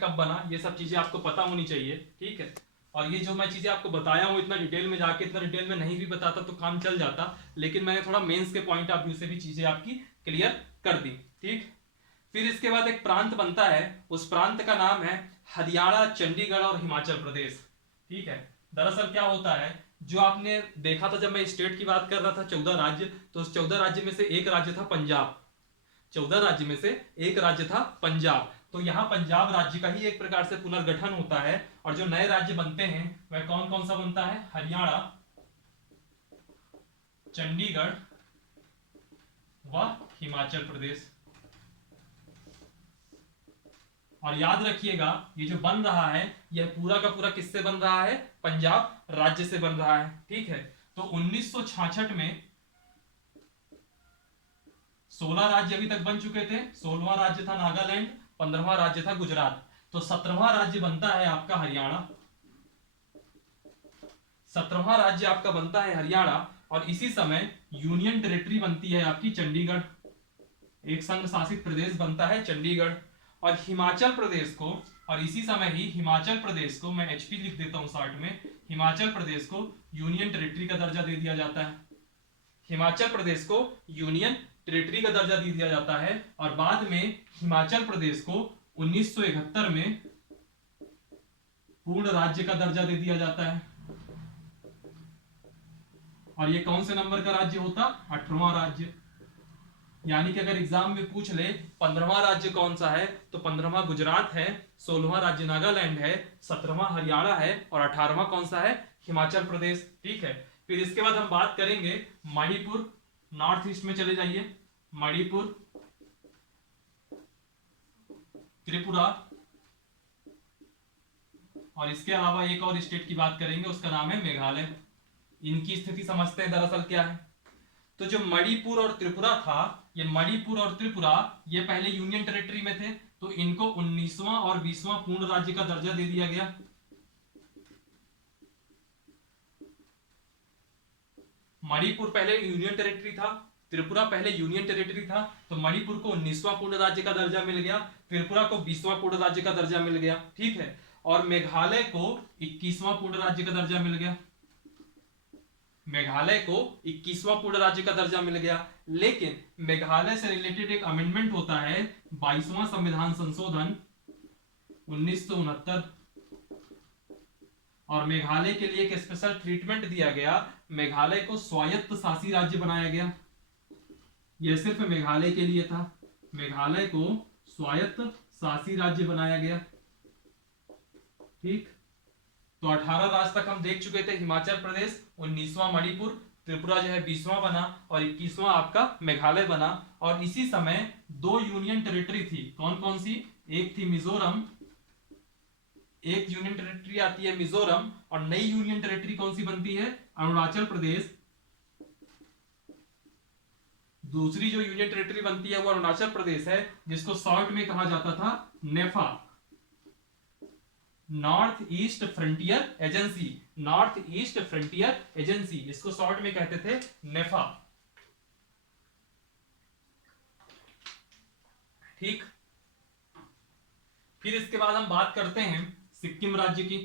कब बना। ये सब चीजें आपको पता होनी चाहिए, ठीक है। और ये जो मैं चीजें आपको बताया हूँ, इतना डिटेल में जाके इतना डिटेल में नहीं भी बताता तो काम चल जाता, लेकिन मैंने थोड़ा मेंस के पॉइंट ऑफ व्यू से भी चीजें आपकी क्लियर कर दी, ठीक। फिर इसके बाद एक प्रांत बनता है, उस प्रांत का नाम है हरियाणा, चंडीगढ़ और हिमाचल प्रदेश, ठीक है। दरअसल क्या होता है, जो आपने देखा था जब मैं स्टेट की बात कर रहा था 14 राज्य, तो उस 14 राज्य में से एक राज्य था पंजाब। 14 राज्य में से एक राज्य था पंजाब। तो यहाँ पंजाब राज्य का ही एक प्रकार से पुनर्गठन होता है। और जो नए राज्य बनते हैं वह कौन कौन सा बनता है, हरियाणा, चंडीगढ़ व हिमाचल प्रदेश। और याद रखिएगा ये जो बन रहा है यह पूरा का पूरा किससे बन रहा है, पंजाब राज्य से बन रहा है, ठीक है। तो 1966 में 16 राज्य अभी तक बन चुके थे। 16वां राज्य था नागालैंड, 15वां राज्य था गुजरात। तो 17वां राज्य बनता है आपका हरियाणा, 17वां राज्य आपका बनता है हरियाणा। और इसी समय यूनियन टेरिटरी बनती है आपकी चंडीगढ़, एक संघ शासित प्रदेश बनता है चंडीगढ़। और हिमाचल प्रदेश को, और इसी समय ही हिमाचल प्रदेश को मैं एचपी लिख देता हूं शॉर्ट में, हिमाचल प्रदेश को यूनियन टेरिटरी का दर्जा दे दिया जाता है। हिमाचल प्रदेश को यूनियन टेरिटरी का दर्जा दे दिया जाता है। और बाद में हिमाचल प्रदेश को 1971 में पूर्ण राज्य का दर्जा दे दिया जाता है। और ये कौन से नंबर का राज्य होता, 18वां राज्य। यानी कि अगर एग्जाम में पूछ ले 15वां राज्य कौन सा है, तो 15वां गुजरात है, 16वां राज्य नागालैंड है, 17वां हरियाणा है, और 18वां कौन सा है, हिमाचल प्रदेश, ठीक है। फिर इसके बाद हम बात करेंगे मणिपुर, नॉर्थ ईस्ट में चले जाइए, मणिपुर, त्रिपुरा, और इसके अलावा एक और स्टेट की बात करेंगे, उसका नाम है मेघालय। इनकी स्थिति समझते हैं दरअसल क्या है। तो जो मणिपुर और त्रिपुरा था, ये मणिपुर और त्रिपुरा ये पहले यूनियन टेरिटरी में थे, तो इनको 19वां और 20वां पूर्ण राज्य का दर्जा दे दिया गया। मणिपुर पहले यूनियन टेरिटरी था, त्रिपुरा पहले यूनियन टेरिटरी था, तो मणिपुर को 19वां पूर्ण राज्य का दर्जा मिल गया, त्रिपुरा को 20वां पूर्ण राज्य का दर्जा मिल गया, ठीक है। और मेघालय को 21वां पूर्ण राज्य का दर्जा मिल गया। मेघालय को 21वां पूर्ण राज्य का दर्जा मिल गया। लेकिन मेघालय से रिलेटेड एक अमेंडमेंट होता है, 22वां संविधान संशोधन 1969, और मेघालय के लिए एक स्पेशल ट्रीटमेंट दिया गया, मेघालय को स्वायत्त शासी राज्य बनाया गया। यह सिर्फ मेघालय के लिए था, मेघालय को स्वायत्त शासी राज्य बनाया गया, ठीक। तो 18 राज्य तक हम देख चुके थे, हिमाचल प्रदेश 19वां, मणिपुर, त्रिपुरा जो है 20वां बना, और 21वां आपका मेघालय बना। और इसी समय दो यूनियन टेरिटरी थी, कौन कौन सी, एक थी मिजोरम, एक यूनियन टेरिटरी आती है मिजोरम, और नई यूनियन टेरिटरी कौन सी बनती है, अरुणाचल प्रदेश। दूसरी जो यूनियन टेरिटरी बनती है वो अरुणाचल प्रदेश है, जिसको शॉर्ट में कहा जाता था NEFA, north east frontier agency, north east frontier agency, इसको शॉर्ट में कहते थे नेफा, ठीक। फिर इसके बाद हम बात करते हैं सिक्किम राज्य की।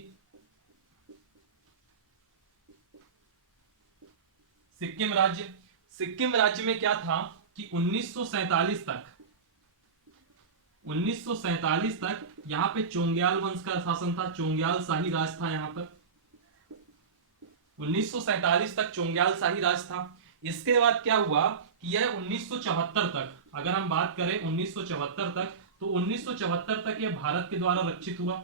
सिक्किम राज्य, सिक्किम राज्य में क्या था कि 1947 तक, 1947 तक यहां पे चोंग्याल वंश का शासन था, चोंग्याल शाही राज था यहां पर, 1947 तक चोंग्याल शाही राज था। इसके बाद क्या हुआ कि यह 1974 तक, अगर हम बात करें 1974 तक, तो 1974 तक यह भारत के द्वारा रक्षित हुआ,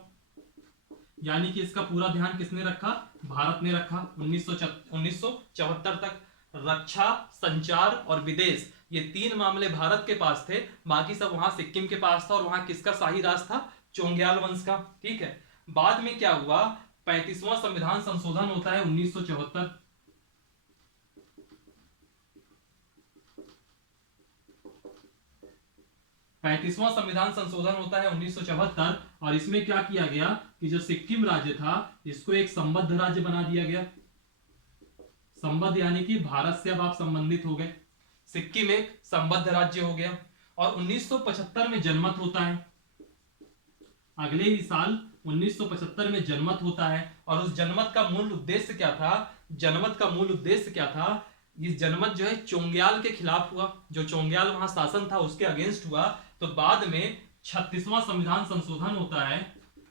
यानी कि इसका पूरा ध्यान किसने रखा, भारत ने रखा। 1974 तक रक्षा, संचार और विदेश, ये तीन मामले भारत के पास थे, बाकी सब वहां सिक्किम के पास था, और वहां किसका शाही राज था, चोंग्याल वंश का, ठीक है। बाद में क्या हुआ, 35वां संविधान संशोधन होता है 1974, 35वां संविधान संशोधन होता है 1974, और इसमें क्या किया गया कि जो सिक्किम राज्य था इसको एक संबद्ध राज्य बना दिया गया। संबद्ध यानी कि भारत से अब आप संबंधित हो गए, सिक्किम एक संबद्ध राज्य हो गया। और 1975 में जनमत होता है, अगले ही साल 1975 में जनमत होता है। और उस जनमत का मूल उद्देश्य क्या था, जनमत का मूल उद्देश्य क्या था, इस जनमत जो है चोंग्याल के खिलाफ हुआ, जो चोंग्याल वहां शासन था उसके अगेंस्ट हुआ। तो बाद में 36वां संविधान संशोधन होता है,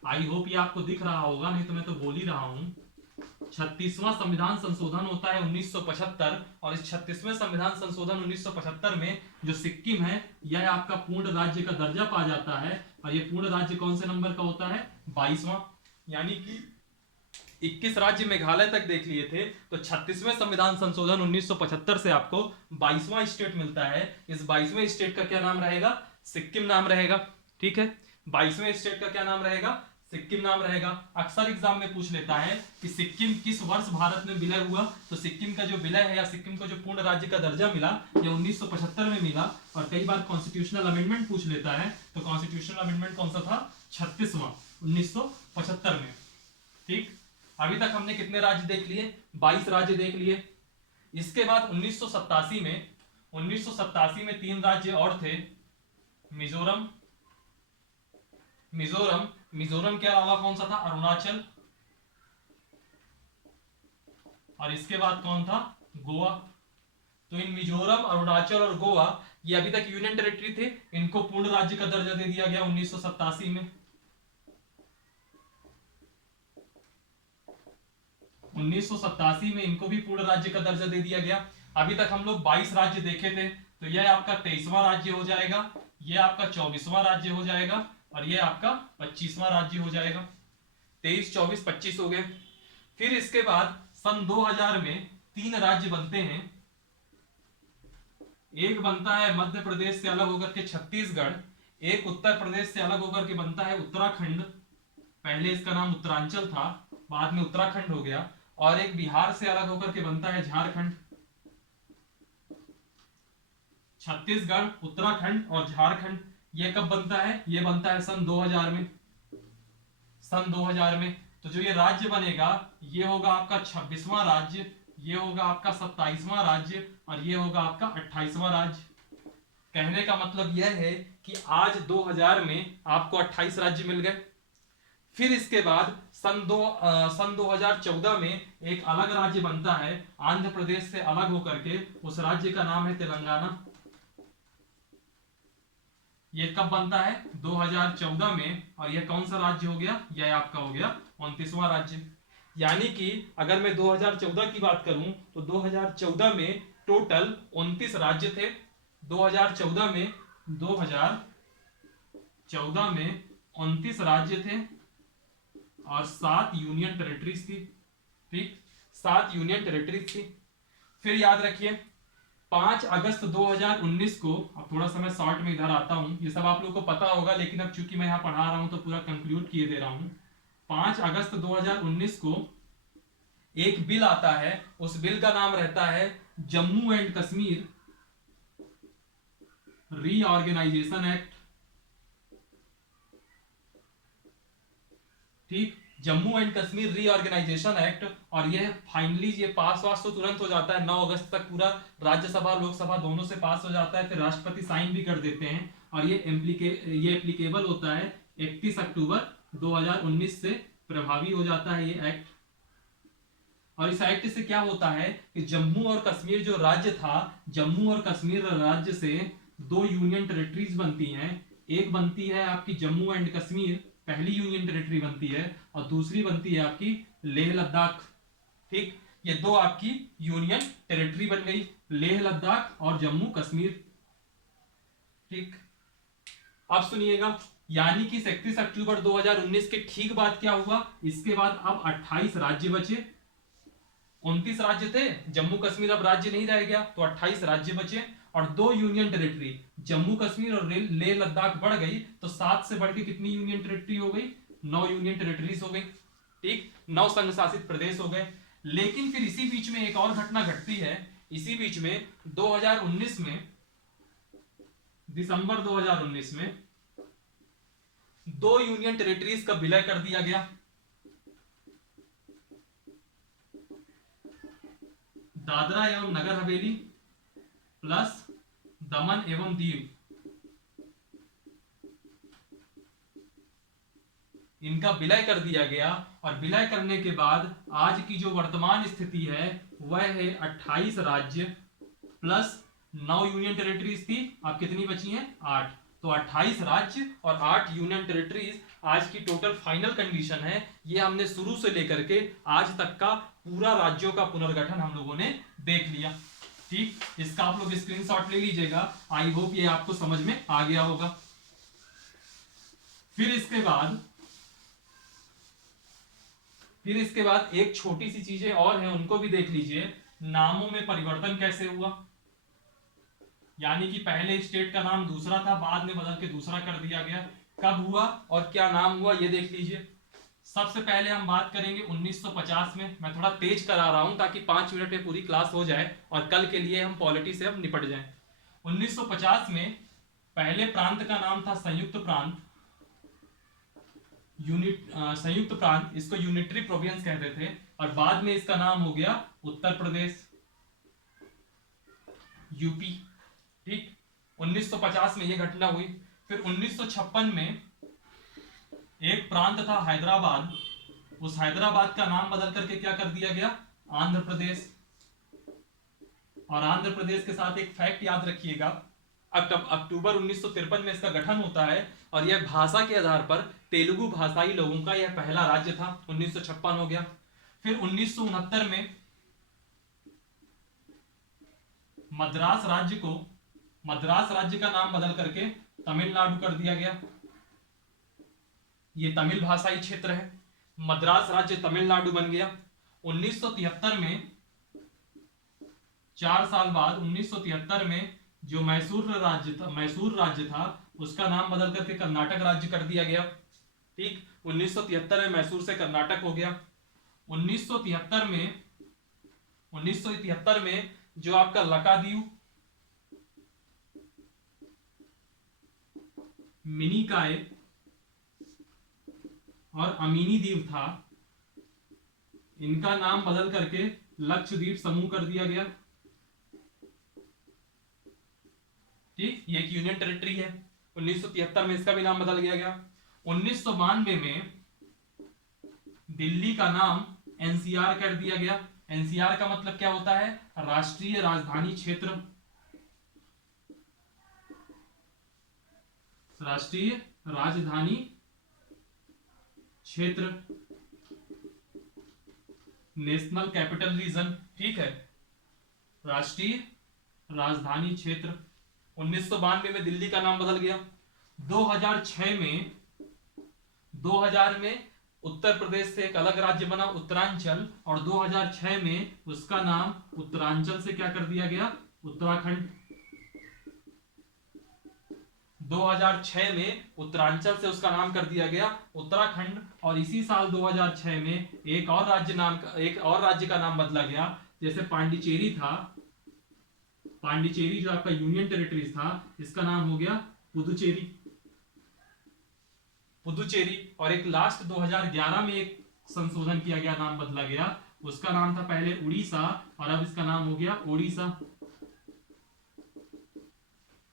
आई होप ये आपको दिख रहा होगा, नहीं तो मैं तो बोल ही रहा हूं। 36वां संविधान संशोधन होता है 1975, और इस 36वें संविधान संशोधन 1975 में जो सिक्किम है यह आपका पूर्ण राज्य का दर्जा पा जाता है। और ये पूर्ण राज्य कौन से नंबर का होता है, 22वां, यानी कि 21 राज्य मेघालय तक देख लिए थे, तो 36वें संविधान संशोधन 1975 से आपको 22वां स्टेट मिलता है। इस 22वें स्टेट का क्या नाम रहेगा, सिक्किम नाम रहेगा, ठीक है। 22वें स्टेट का क्या नाम रहेगा, सिक्किम नाम रहेगा। अक्सर एग्जाम में पूछ लेता है कि सिक्किम किस वर्ष भारत में विलय हुआ, तो सिक्किम का जो विलय है या सिक्किम को जो पूर्ण राज्य का दर्जा मिला ये 1975 में मिला। और कई बार कॉन्स्टिट्यूशनल अमेंडमेंट पूछ लेता है, तो कॉन्स्टिट्यूशनल अमेंडमेंट कौन सा था, 36वां 1975 में, ठीक। अभी तक हमने कितने राज्य देख लिए, 22 राज्य देख लिए। इसके बाद 1987 में 3 राज्य और थे, मिजोरम, मिजोरम के अलावा कौन सा था, अरुणाचल, और इसके बाद कौन था, गोवा। तो इन मिजोरम, अरुणाचल और गोवा ये अभी तक यूनियन टेरिटरी थे, इनको पूर्ण राज्य का दर्जा दे दिया गया 1987 में। 1987 में इनको भी पूर्ण राज्य का दर्जा दे दिया गया। अभी तक हम लोग 22 राज्य देखे थे, तो यह आपका 23वां राज्य हो जाएगा, यह आपका 24वां राज्य हो जाएगा, और यह आपका 25वां राज्य हो जाएगा। 23, 24, 25 हो गए। फिर इसके बाद सन 2000 में 3 राज्य बनते हैं। एक बनता है मध्य प्रदेश से अलग होकर के छत्तीसगढ़, एक उत्तर प्रदेश से अलग होकर के बनता है उत्तराखंड, पहले इसका नाम उत्तरांचल था, बाद में उत्तराखंड हो गया, और एक बिहार से अलग होकर के बनता है झारखंड। छत्तीसगढ़, उत्तराखंड और झारखंड, ये कब बनता है? ये बनता है सन 2000 में। सन 2000 में। तो जो ये राज्य बनेगा ये होगा आपका 26वां राज्य, ये होगा आपका 27वां राज्य, और ये होगा आपका 28वां राज्य। कहने का मतलब यह है कि आज 2000 में आपको 28 राज्य मिल गए। फिर इसके बाद सन 2014 में एक अलग राज्य बनता है आंध्र प्रदेश से अलग होकर के, उस राज्य का नाम है तेलंगाना। ये कब बनता है? 2014 में। और यह कौन सा राज्य हो गया? यह आपका हो गया 29वां राज्य। यानी कि अगर मैं 2014 की बात करूं तो 2014 में टोटल 29 राज्य थे। 2014 में 29 राज्य थे और 7 यूनियन टेरिटरीज थी। ठीक, 7 यूनियन टेरिटरीज थी। फिर याद रखिए 5 अगस्त 2019 को, अब थोड़ा सा मैं शॉर्ट में इधर आता हूं, ये सब आप लोगों को पता होगा लेकिन अब चूंकि मैं यहां पढ़ा रहा हूं तो पूरा कंक्लूड किए दे रहा हूं। 5 अगस्त 2019 को एक बिल आता है, उस बिल का नाम रहता है Jammu and Kashmir reorganisation act. ठीक, Jammu and Kashmir reorganisation act. और ये फाइनली ये पास वास तो तुरंत हो जाता है, 9 अगस्त तक पूरा राज्यसभा लोकसभा दोनों से पास हो जाता है, फिर राष्ट्रपति साइन भी कर देते हैं, और ये एप्लीकेबल होता है 31 अक्टूबर 2019 से प्रभावी हो जाता है ये एक्ट। और इस एक्ट से क्या होता है कि जम्मू और कश्मीर जो राज्य था, जम्मू और कश्मीर राज्य से 2 यूनियन टेरिटरीज बनती हैं। एक बनती है आपकी जम्मू एंड कश्मीर, पहली यूनियन टेरिटरी बनती है, और दूसरी बनती है आपकी लेह लद्दाख। ठीक, ये 2 आपकी यूनियन टेरिटरी बन गई, लेह लद्दाख और जम्मू कश्मीर। ठीक, अब सुनिएगा, यानी कि 31 अक्टूबर 2019 के ठीक बाद क्या हुआ? इसके बाद अब 28 राज्य बचे। 29 राज्य थे, जम्मू कश्मीर अब राज्य नहीं रह गया, तो 28 राज्य बचे, और 2 यूनियन टेरिटरी, जम्मू कश्मीर और लेह लद्दाख बढ़ गई, तो 7 से बढ़ के कितनी यूनियन टेरिटरी हो गई? 9 यूनियन टेरिटरीज हो गई। ठीक, 9 संघ शासित प्रदेश हो गए। लेकिन फिर इसी बीच में एक और घटना घटती है। इसी बीच में 2019 में, दिसंबर 2019 में 2 यूनियन टेरिटरीज का विलय कर दिया गया। दादरा एवं नगर हवेली प्लस दमन एवं दीव, इनका विलय कर दिया गया। और विलय करने के बाद आज की जो वर्तमान स्थिति है वह है 28 राज्य प्लस 9 यूनियन टेरिटरीज थी, अब कितनी बची हैं? 8। तो 28 राज्य और 8 यूनियन टेरिटरीज आज की टोटल फाइनल कंडीशन है। ये हमने शुरू से लेकर के आज तक का पूरा राज्यों का पुनर्गठन हम लोगों ने देख लिया। ठीक, इसका आप लोग स्क्रीनशॉट ले लीजिएगा। आई होप ये आपको समझ में आ गया होगा। फिर इसके बाद एक छोटी सी चीजें और हैं, उनको भी देख लीजिए। नामों में परिवर्तन कैसे हुआ, यानी कि पहले स्टेट का नाम दूसरा था, बाद में बदल के दूसरा कर दिया गया। कब हुआ और क्या नाम हुआ ये देख लीजिए। सबसे पहले हम बात करेंगे 1950 में। मैं थोड़ा तेज करा रहा हूं ताकि 5 मिनट में पूरी क्लास हो जाए और कल के लिए हम पॉलिटी से अब निपट जाएं। 1950 में पहले प्रांत का नाम था संयुक्त प्रांत, संयुक्त प्रांत, इसको यूनिटरी प्रोविंस कहते थे, और बाद में इसका नाम हो गया उत्तर प्रदेश, यूपी। ठीक, 1950 में यह घटना हुई। फिर 1956 में एक प्रांत था हैदराबाद, उस हैदराबाद का नाम बदल करके क्या कर दिया गया? आंध्र प्रदेश। और आंध्र प्रदेश के साथ एक फैक्ट याद रखिएगा, अक्टूबर 1953 में इसका गठन होता है, और यह भाषा के आधार पर तेलुगु भाषाई लोगों का यह पहला राज्य था। 1956 हो गया। फिर 1969 में मद्रास राज्य का नाम बदल करके तमिलनाडु कर दिया गया। ये तमिल भाषाई क्षेत्र है, मद्रास राज्य तमिलनाडु बन गया। 1973 में 4 साल बाद 1973 में जो मैसूर राज्य था उसका नाम बदल करके कर्नाटक राज्य कर दिया गया। ठीक, 1973 में मैसूर से कर्नाटक हो गया। 1973 में जो आपका लकादीव, मिनिकाय और अमीनी द्वीप था, इनका नाम बदल करके लक्षद्वीप समूह कर दिया गया। ठीक, ये एक यूनियन टेरिटरी है। 1973 में इसका भी नाम बदल गया। 1992 में दिल्ली का नाम एनसीआर कर दिया गया। एनसीआर का मतलब क्या होता है? राष्ट्रीय राजधानी क्षेत्र। राष्ट्रीय राजधानी क्षेत्र, नेशनल कैपिटल रीजन। ठीक है, राष्ट्रीय राजधानी क्षेत्र। 1992 में दिल्ली का नाम बदल गया। 2000 में उत्तर प्रदेश से एक अलग राज्य बना, उत्तरांचल, और 2006 में उसका नाम उत्तरांचल से क्या कर दिया गया? उत्तराखंड। 2006 में उत्तरांचल से उसका नाम कर दिया गया उत्तराखंड। और इसी साल 2006 में एक और राज्य का नाम बदला गया। जैसे पांडिचेरी था, पांडिचेरी जो आपका यूनियन टेरिटरी था, इसका नाम हो गया पुदुचेरी। और एक लास्ट 2011 में एक संशोधन किया गया, नाम बदला गया। उसका नाम था पहले उड़ीसा और अब इसका नाम हो गया ओडिशा।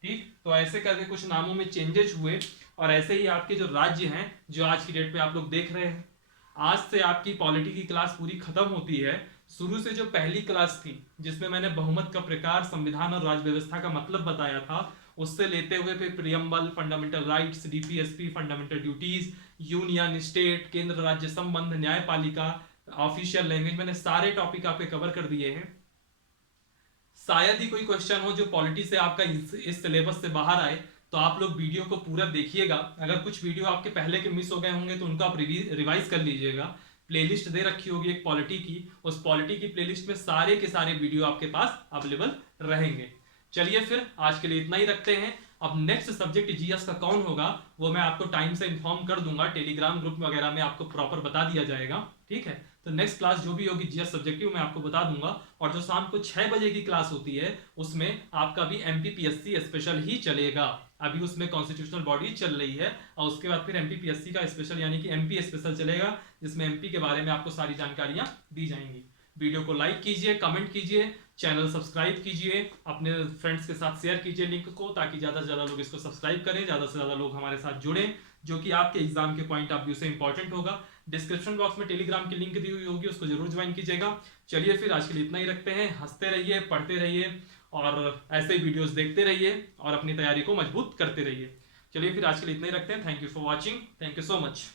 ठीक, तो ऐसे करके कुछ नामों में चेंजेस हुए। और ऐसे ही आपके जो राज्य हैं, जो आज की डेट पे आप लोग देख रहे हैं, आज से आपकी पॉलिटी की क्लास पूरी खत्म होती है। शुरू से जो पहली क्लास थी, जिसमें मैंने बहुमत का प्रकार, संविधान और राज्य व्यवस्था का मतलब बताया था, उससे लेते हुए फिर preamble, fundamental rights, DPSP, fundamental duties, union, state, केंद्र राज्य संबंध, न्यायपालिका, ऑफिशियल लैंग्वेज, मैंने सारे टॉपिक आपके कवर कर दिए हैं। शायद ही कोई क्वेश्चन हो जो पॉलिटी से आपका इस सिलेबस से बाहर आए, तो आप लोग वीडियो को पूरा देखिएगा। अगर कुछ वीडियो आपके पहले के मिस हो गए होंगे तो उनको आप रिवाइज कर लीजिएगा। प्लेलिस्ट दे रखी होगी एक पॉलिटी की, उस पॉलिटी की प्लेलिस्ट में सारे के सारे वीडियो आपके पास अवेलेबल रहेंगे। चलिए फिर आज के लिए इतना ही रखते हैं। अब नेक्स्ट सब्जेक्ट जीएस का कौन होगा वो मैं आपको टाइम से इन्फॉर्म कर दूंगा, टेलीग्राम ग्रुप वगैरह में आपको प्रॉपर बता दिया जाएगा। ठीक है, तो नेक्स्ट क्लास जो भी होगी जीएस सब्जेक्टिव मैं आपको बता दूंगा। और जो शाम को 6 बजे की क्लास होती है उसमें आपका भी एमपीपीएससी स्पेशल ही चलेगा। अभी उसमें कॉन्स्टिट्यूशनल बॉडी चल रही है और उसके बाद फिर एमपीपीएससी का स्पेशल यानी कि एमपी स्पेशल चलेगा, जिसमें एमपी के बारे में आपको सारी जानकारियां दी जाएंगी। वीडियो को लाइक कीजिए, कमेंट कीजिए, चैनल सब्सक्राइब कीजिए, अपने फ्रेंड्स के साथ शेयर कीजिए लिंक को, ताकि ज़्यादा से ज़्यादा लोग इसको सब्सक्राइब करें, ज़्यादा से ज़्यादा लोग हमारे साथ जुड़ें, जो कि आपके एग्जाम के पॉइंट ऑफ व्यू से इंपॉर्टेंट होगा। डिस्क्रिप्शन बॉक्स में टेलीग्राम की लिंक दी हुई होगी, उसको जरूर ज्वाइन कीजिएगा। चलिए फिर आज के लिए इतना ही रखते हैं। हंसते रहिए, पढ़ते रहिए और ऐसे ही वीडियोस देखते रहिए और अपनी तैयारी को मजबूत करते रहिए। चलिए फिर आज के लिए इतना ही रखते हैं। Thank you for watching. Thank you so much.